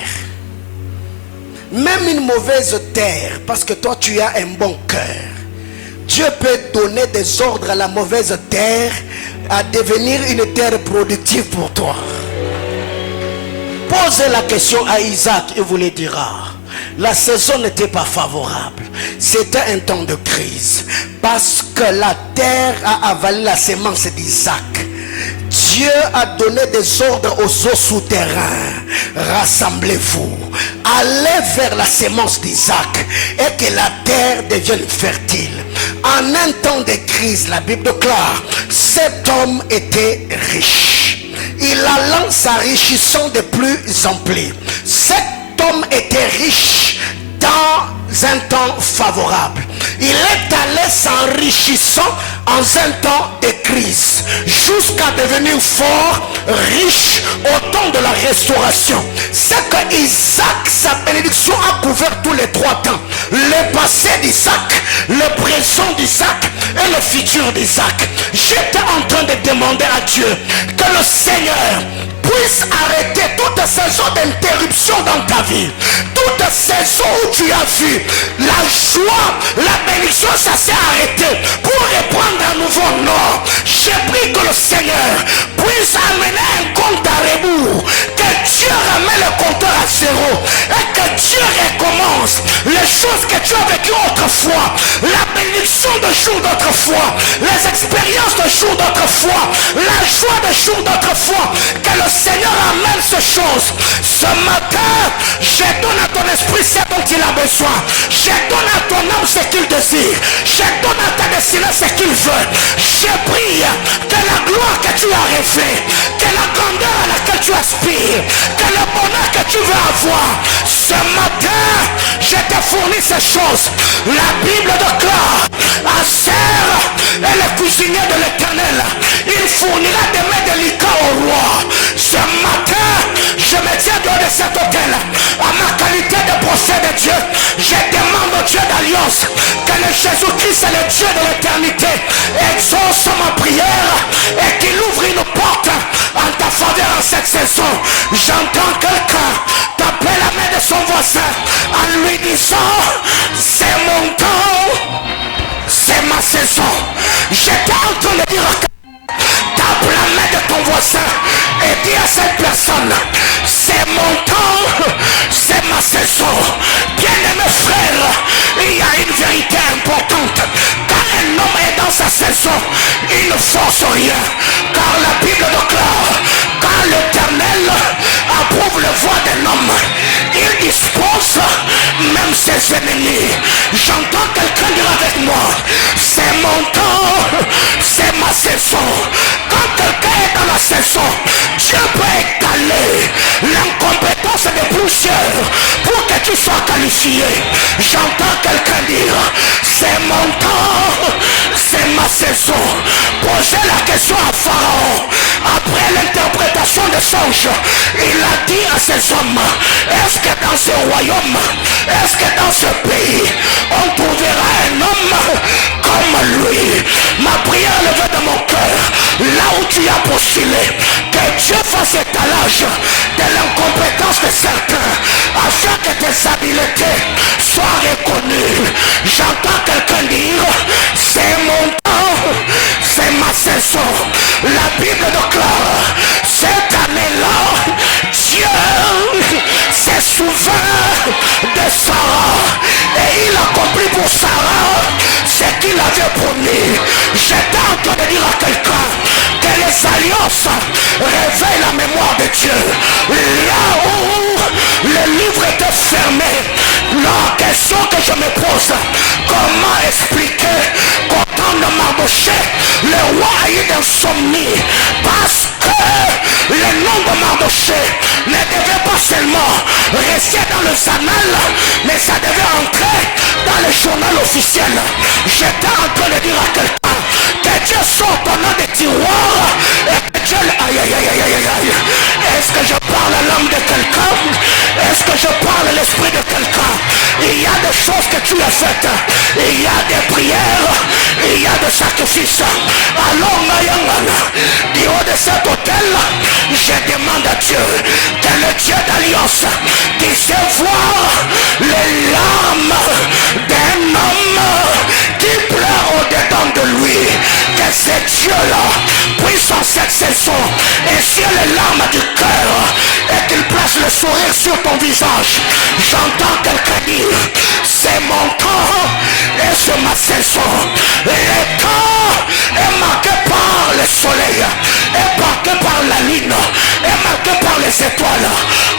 Même une mauvaise terre, parce que toi tu as un bon cœur. Dieu peut donner des ordres à la mauvaise terre à devenir une terre productive pour toi. Posez la question à Isaac, il vous le dira. La saison n'était pas favorable. C'était un temps de crise. Parce que la terre a avalé la semence d'Isaac. Dieu a donné des ordres aux eaux souterraines. Rassemblez-vous. Allez vers la semence d'Isaac. Et que la terre devienne fertile. En un temps de crise, la Bible déclare, cet homme était riche. Il alla s'enrichissant de plus en plus. Cet homme était riche dans un temps favorable. Il est allé s'enrichissant en un temps de crise jusqu'à devenir fort, riche au temps de la restauration. C'est que Isaac, sa bénédiction a couvert tous les trois temps. Le passé d'Isaac, le présent d'Isaac et le futur d'Isaac. J'étais en train de demander à Dieu que le Seigneur puisse arrêter toute saison d'interruption dans ta vie. Toute saison où tu as vu la joie, la bénédiction, ça s'est arrêté pour reprendre un nouveau nom. J'ai pris que le Seigneur puisse amener un compte à rebours, que Dieu ramène le compteur à zéro et que Dieu recommence les choses que tu as vécues autrefois, la bénédiction de jour d'autrefois, les expériences de jour d'autrefois, la joie de jour d'autrefois, que le Seigneur amène ces choses. Ce matin, je donne à ton esprit ce dont il a besoin. Je donne à ton âme ce qu'il désire. Je donne à ta destinée ce qu'il veut. Je prie que la gloire que tu as rêvé, que la grandeur à laquelle tu aspires, que le bonheur que tu veux avoir, ce matin, je te fournis ces choses. La Bible déclare, Aser est le cuisinier de l'Éternel. Il fournira des mets délicats au roi. Ce matin, je me tiens dehors de cet hôtel. À ma qualité de prophète de Dieu, je demande au Dieu d'alliance que le Jésus-Christ est le Dieu de l'éternité exauce ma prière et qu'il ouvre une porte en ta faveur en cette saison. J'entends quelqu'un taper la main de son voisin en lui disant, c'est mon temps, c'est ma saison. J'étais en train de dire à tape la main de ton voisin et dis à cette personne, c'est mon temps, c'est ma saison. Bien-aimé frère, il y a une vérité importante. Quand un homme est dans sa saison, il ne force rien. Car la Bible déclare, quand l'Éternel approuve le voie d'un homme, il dispose même ses ennemis. J'entends quelqu'un dire avec moi, c'est mon temps, c'est ma saison. Quand quelqu'un est dans la saison, Dieu peut étaler l'incompétence de plusieurs pour que tu sois qualifié. J'entends quelqu'un dire, c'est mon temps, c'est ma saison. Posez la question à Pharaon. Après l'interprétation des songes, il a dit à ses hommes, est-ce que dans ce royaume, est-ce que dans ce pays, on trouvera un homme comme lui? Ma prière levée de mon cœur, là où tu as postulé, que Dieu fasse étalage de l'incompétence de certains, afin que tes habiletés soient reconnues. J'entends quelqu'un dire, c'est mon temps, c'est ma saison. La Bible déclare, cette année-là, Dieu s'est souvint de Sarah et il accomplit pour Sarah ce qu'il avait promis. J'étais en train de dire à quelqu'un que fermée. La question que je me pose, comment expliquer qu'au temps de Mardochée, le roi a eu d'insomnie? Parce que le nom de Mardochée ne devait pas seulement rester dans le annales, mais ça devait entrer dans le journal officiel. J'étais en train de dire à quelqu'un que Dieu sort ton nom des tiroirs et que Dieu... Aïe, aïe, aïe, aïe, aïe, aïe. Est-ce que je parle à l'âme de quelqu'un? Est-ce que je parle à l'esprit de quelqu'un? Il y a des choses que tu as faites. Il y a des prières. Il y a des sacrifices. Alors, du haut de cet hôtel, je demande à Dieu que le Dieu d'alliance puisse voir les larmes d'un homme qui pleure au-dedans de lui. Que ce Dieu-là puisse en cette saison essuyer les larmes du cœur et qu'il place le sourire sur ton visage. J'entends quelqu'un dire, c'est mon temps et c'est ma saison. Le temps est marqué par le soleil, est marqué par la lune, est marqué par les étoiles.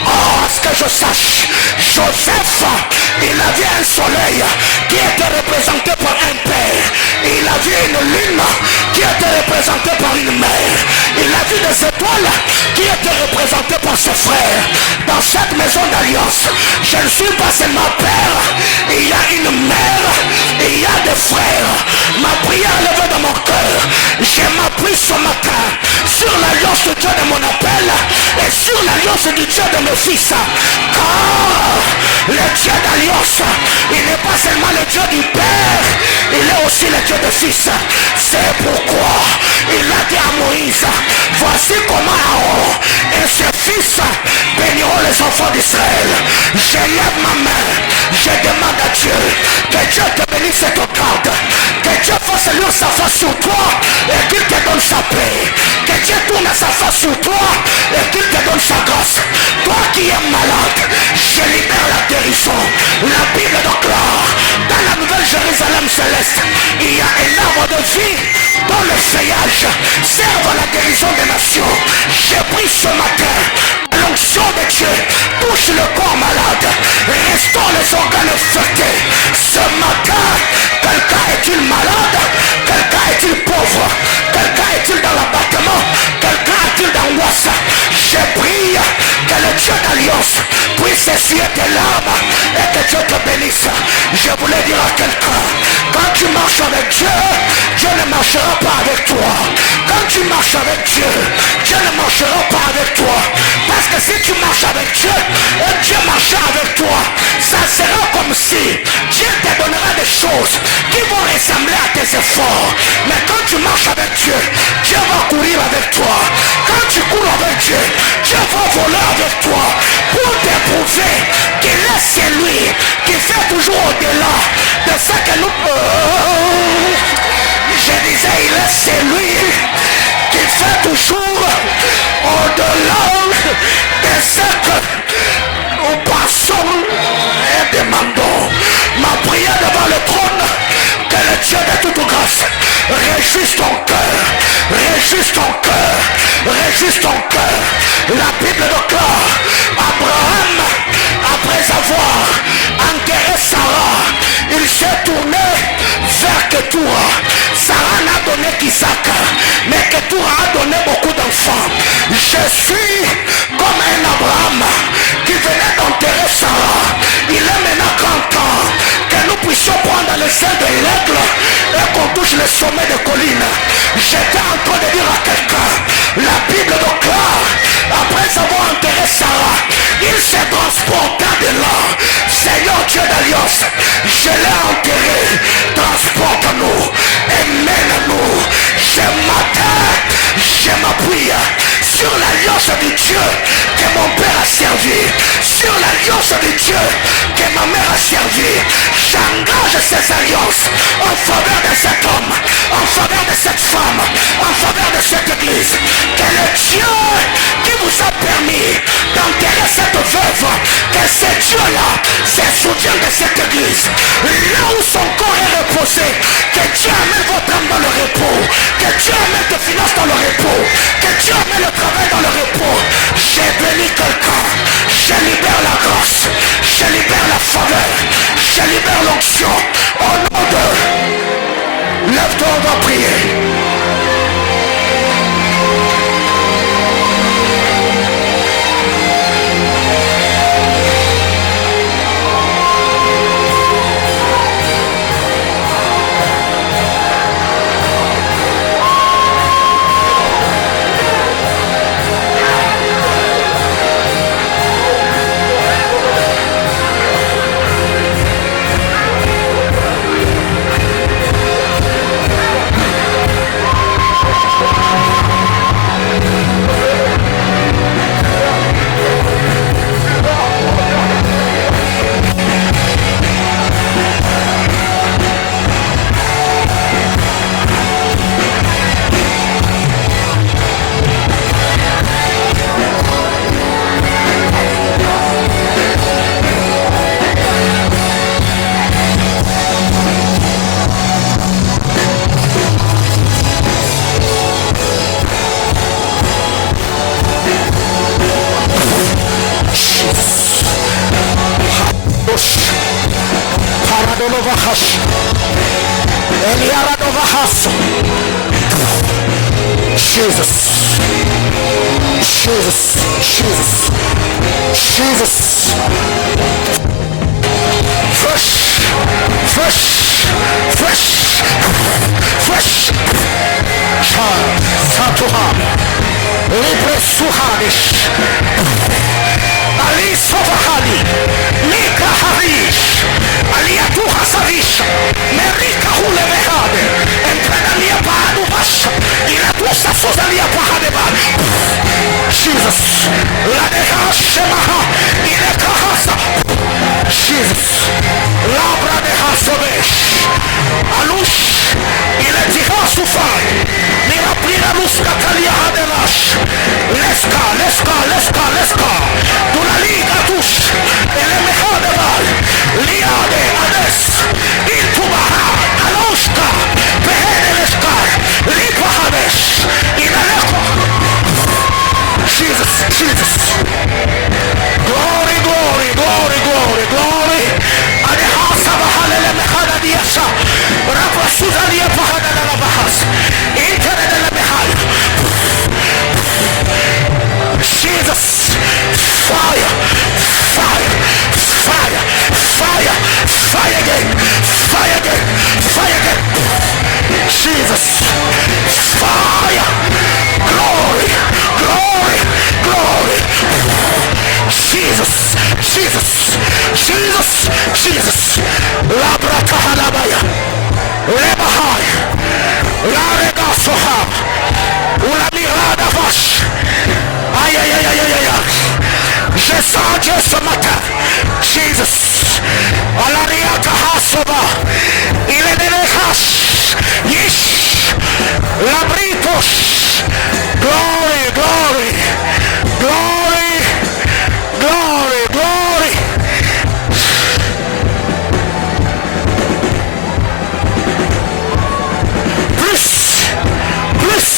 Oh, à ce que je sache, Joseph, il a vu un soleil qui était représenté par un père. Il a vu une lune qui était représentée par une mère. Il a vu des étoiles qui étaient représentées par ses frères. Dans cette maison d'alliance, je ne suis pas seulement père, il y a une mère, il y a des frères. Ma prière levée dans mon cœur, je m'appuie ce matin sur l'alliance de Dieu de mon appel et sur l'alliance du Dieu de mes fils. Car le Dieu d'alliance, il n'est pas seulement le Dieu du Père, il est aussi le Dieu de Fils. C'est pourquoi il a dit à Moïse, voici comment Aaron et ses fils béniront les enfants d'Israël. Je lève ma main, je demande à Dieu que Dieu te bénisse et te garde, que Dieu fasse luire sa face sur toi et qu'il te donne sa paix, que Dieu tourne sa face sur toi et qu'il te donne sa grâce. Toi qui es malade, je libère la guérison. La Bible déclare, dans la nouvelle Jérusalem céleste, il y a un arbre de vie dont le feuillage sert à la guérison des nations. J'ai pris ce matin l'onction de Dieu, touche le corps malade, restaure les organes affectés. Ce matin, quelqu'un est-il malade? Quelqu'un est-il pauvre? Quelqu'un est-il dans l'abattement? Quelqu'un est-il dans l'angoisse? Je prie que le Dieu d'alliance puisse essuyer tes larmes et que Dieu te bénisse. Je voulais dire à quelqu'un, quand tu marches avec Dieu, Dieu ne marchera pas avec toi. Quand tu marches avec Dieu, Dieu ne marchera pas avec toi. Parce que si tu marches avec Dieu et Dieu marchera avec toi, ça sera comme si Dieu te donnera des choses qui vont ressembler à tes efforts. Mais quand tu marches avec Dieu, Dieu va courir avec toi. Quand tu cours avec Dieu, Dieu va voler avec toi pour t'éprouver qu'il est celui qui fait toujours au-delà de ce que nous... Je disais, il est celui qui fait toujours au-delà de ce que nous passons et demandons. Ma prière devant le trône, que le Dieu de toute grâce réjouisse ton cœur, réjouisse ton cœur, réjouisse ton cœur. La Bible déclare, Abraham, après avoir enterré Sarah, il s'est tourné vers Ketura. Sarah n'a donné qu'Isaac, mais Ketura a donné beaucoup d'enfants. Je suis comme un Abraham qui venait d'enterrer Sarah. Il est maintenant grand temps que nous puissions prendre le sein de l'aigle et qu'on touche le sommet des collines. J'étais en train de dire à quelqu'un, la Bible déclare, après avoir enterré Sarah, il s'est transporté de là. Seigneur Dieu d'alliance, je l'ai enterré, transporte-nous et mène-nous. Ce matin, je m'appuie sur l'alliance de Dieu que mon père a servi, sur l'alliance de Dieu que ma mère a servi. J'engage ces alliances en faveur de cet homme, en faveur de cette femme, en faveur de cette église. Que le Dieu qui vous a permis d'enterrer cette veuve, que ce Dieu-là se souvienne de cette église. Là où son corps est reposé, que Dieu amène votre âme dans le repos, que Dieu amène tes finances dans le repos, que Dieu amène le travail dans le repos. J'ai béni quelqu'un, je libère la grâce, je libère on va prier. Jesus, Jesus, Jesus, Jesus. Fresh, fresh, fresh, fresh. Satuha, Libre Suhanish, Ali Sovahani, Mika Harish, Aliatu Hasavish, Merika Hulevehade, and Prenalia Padubash, Ilatusa Sosalia Pahadeba. Jesus, Ladeha Shemaha, Ilekahasa, Jesus, Labra de Hasovesh, Alush, Iletiha Sufai, Miraplina Luska Kalia Hadelash, Leska, Leska, Leska, Leska, Dunaliga Tush, Elemehadebal, Liade, Ades, Intubaha, Aloshka, Behedeleska, Lipahadesh, Inaleko. Jesus, Jesus. Glory, glory, glory, glory, glory. Adehasa bahalele mehada diasha. Rabasuza liya pahada la bahas. Internet la mehal. Jesus. Fire, fire, fire, fire, fire again, fire again, fire again. Jesus. Fire. Glory, glory, glory. Jesus, Jesus, Jesus, Jesus. Labra kahalabaya. Lebahai. La rega sohab. Ula mirada vash. Aïe, aïe, aïe, aïe, aïe, aïe. Je sens Dieu ce matin. Jesus. Alariaka hasoba. Il est de l'echash. Yish. Labritos. Glory, glory, glory, glory, glory. Plus, plus,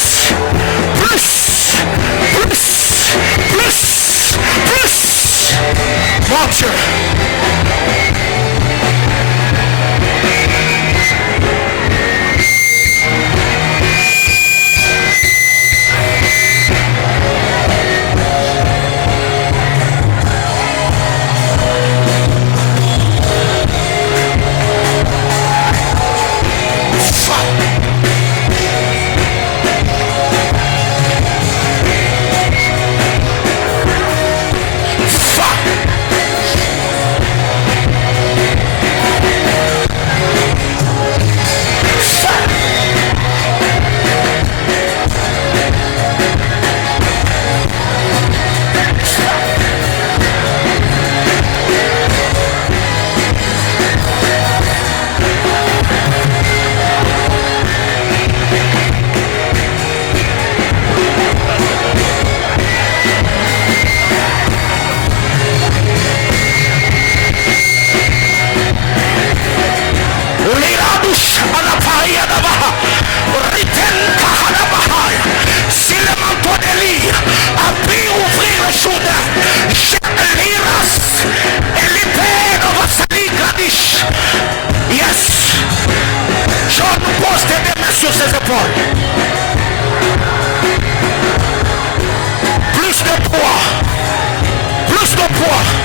plus, plus, plus, plus. Mon Dieu. épaules. Plus de poids. Plus de poids.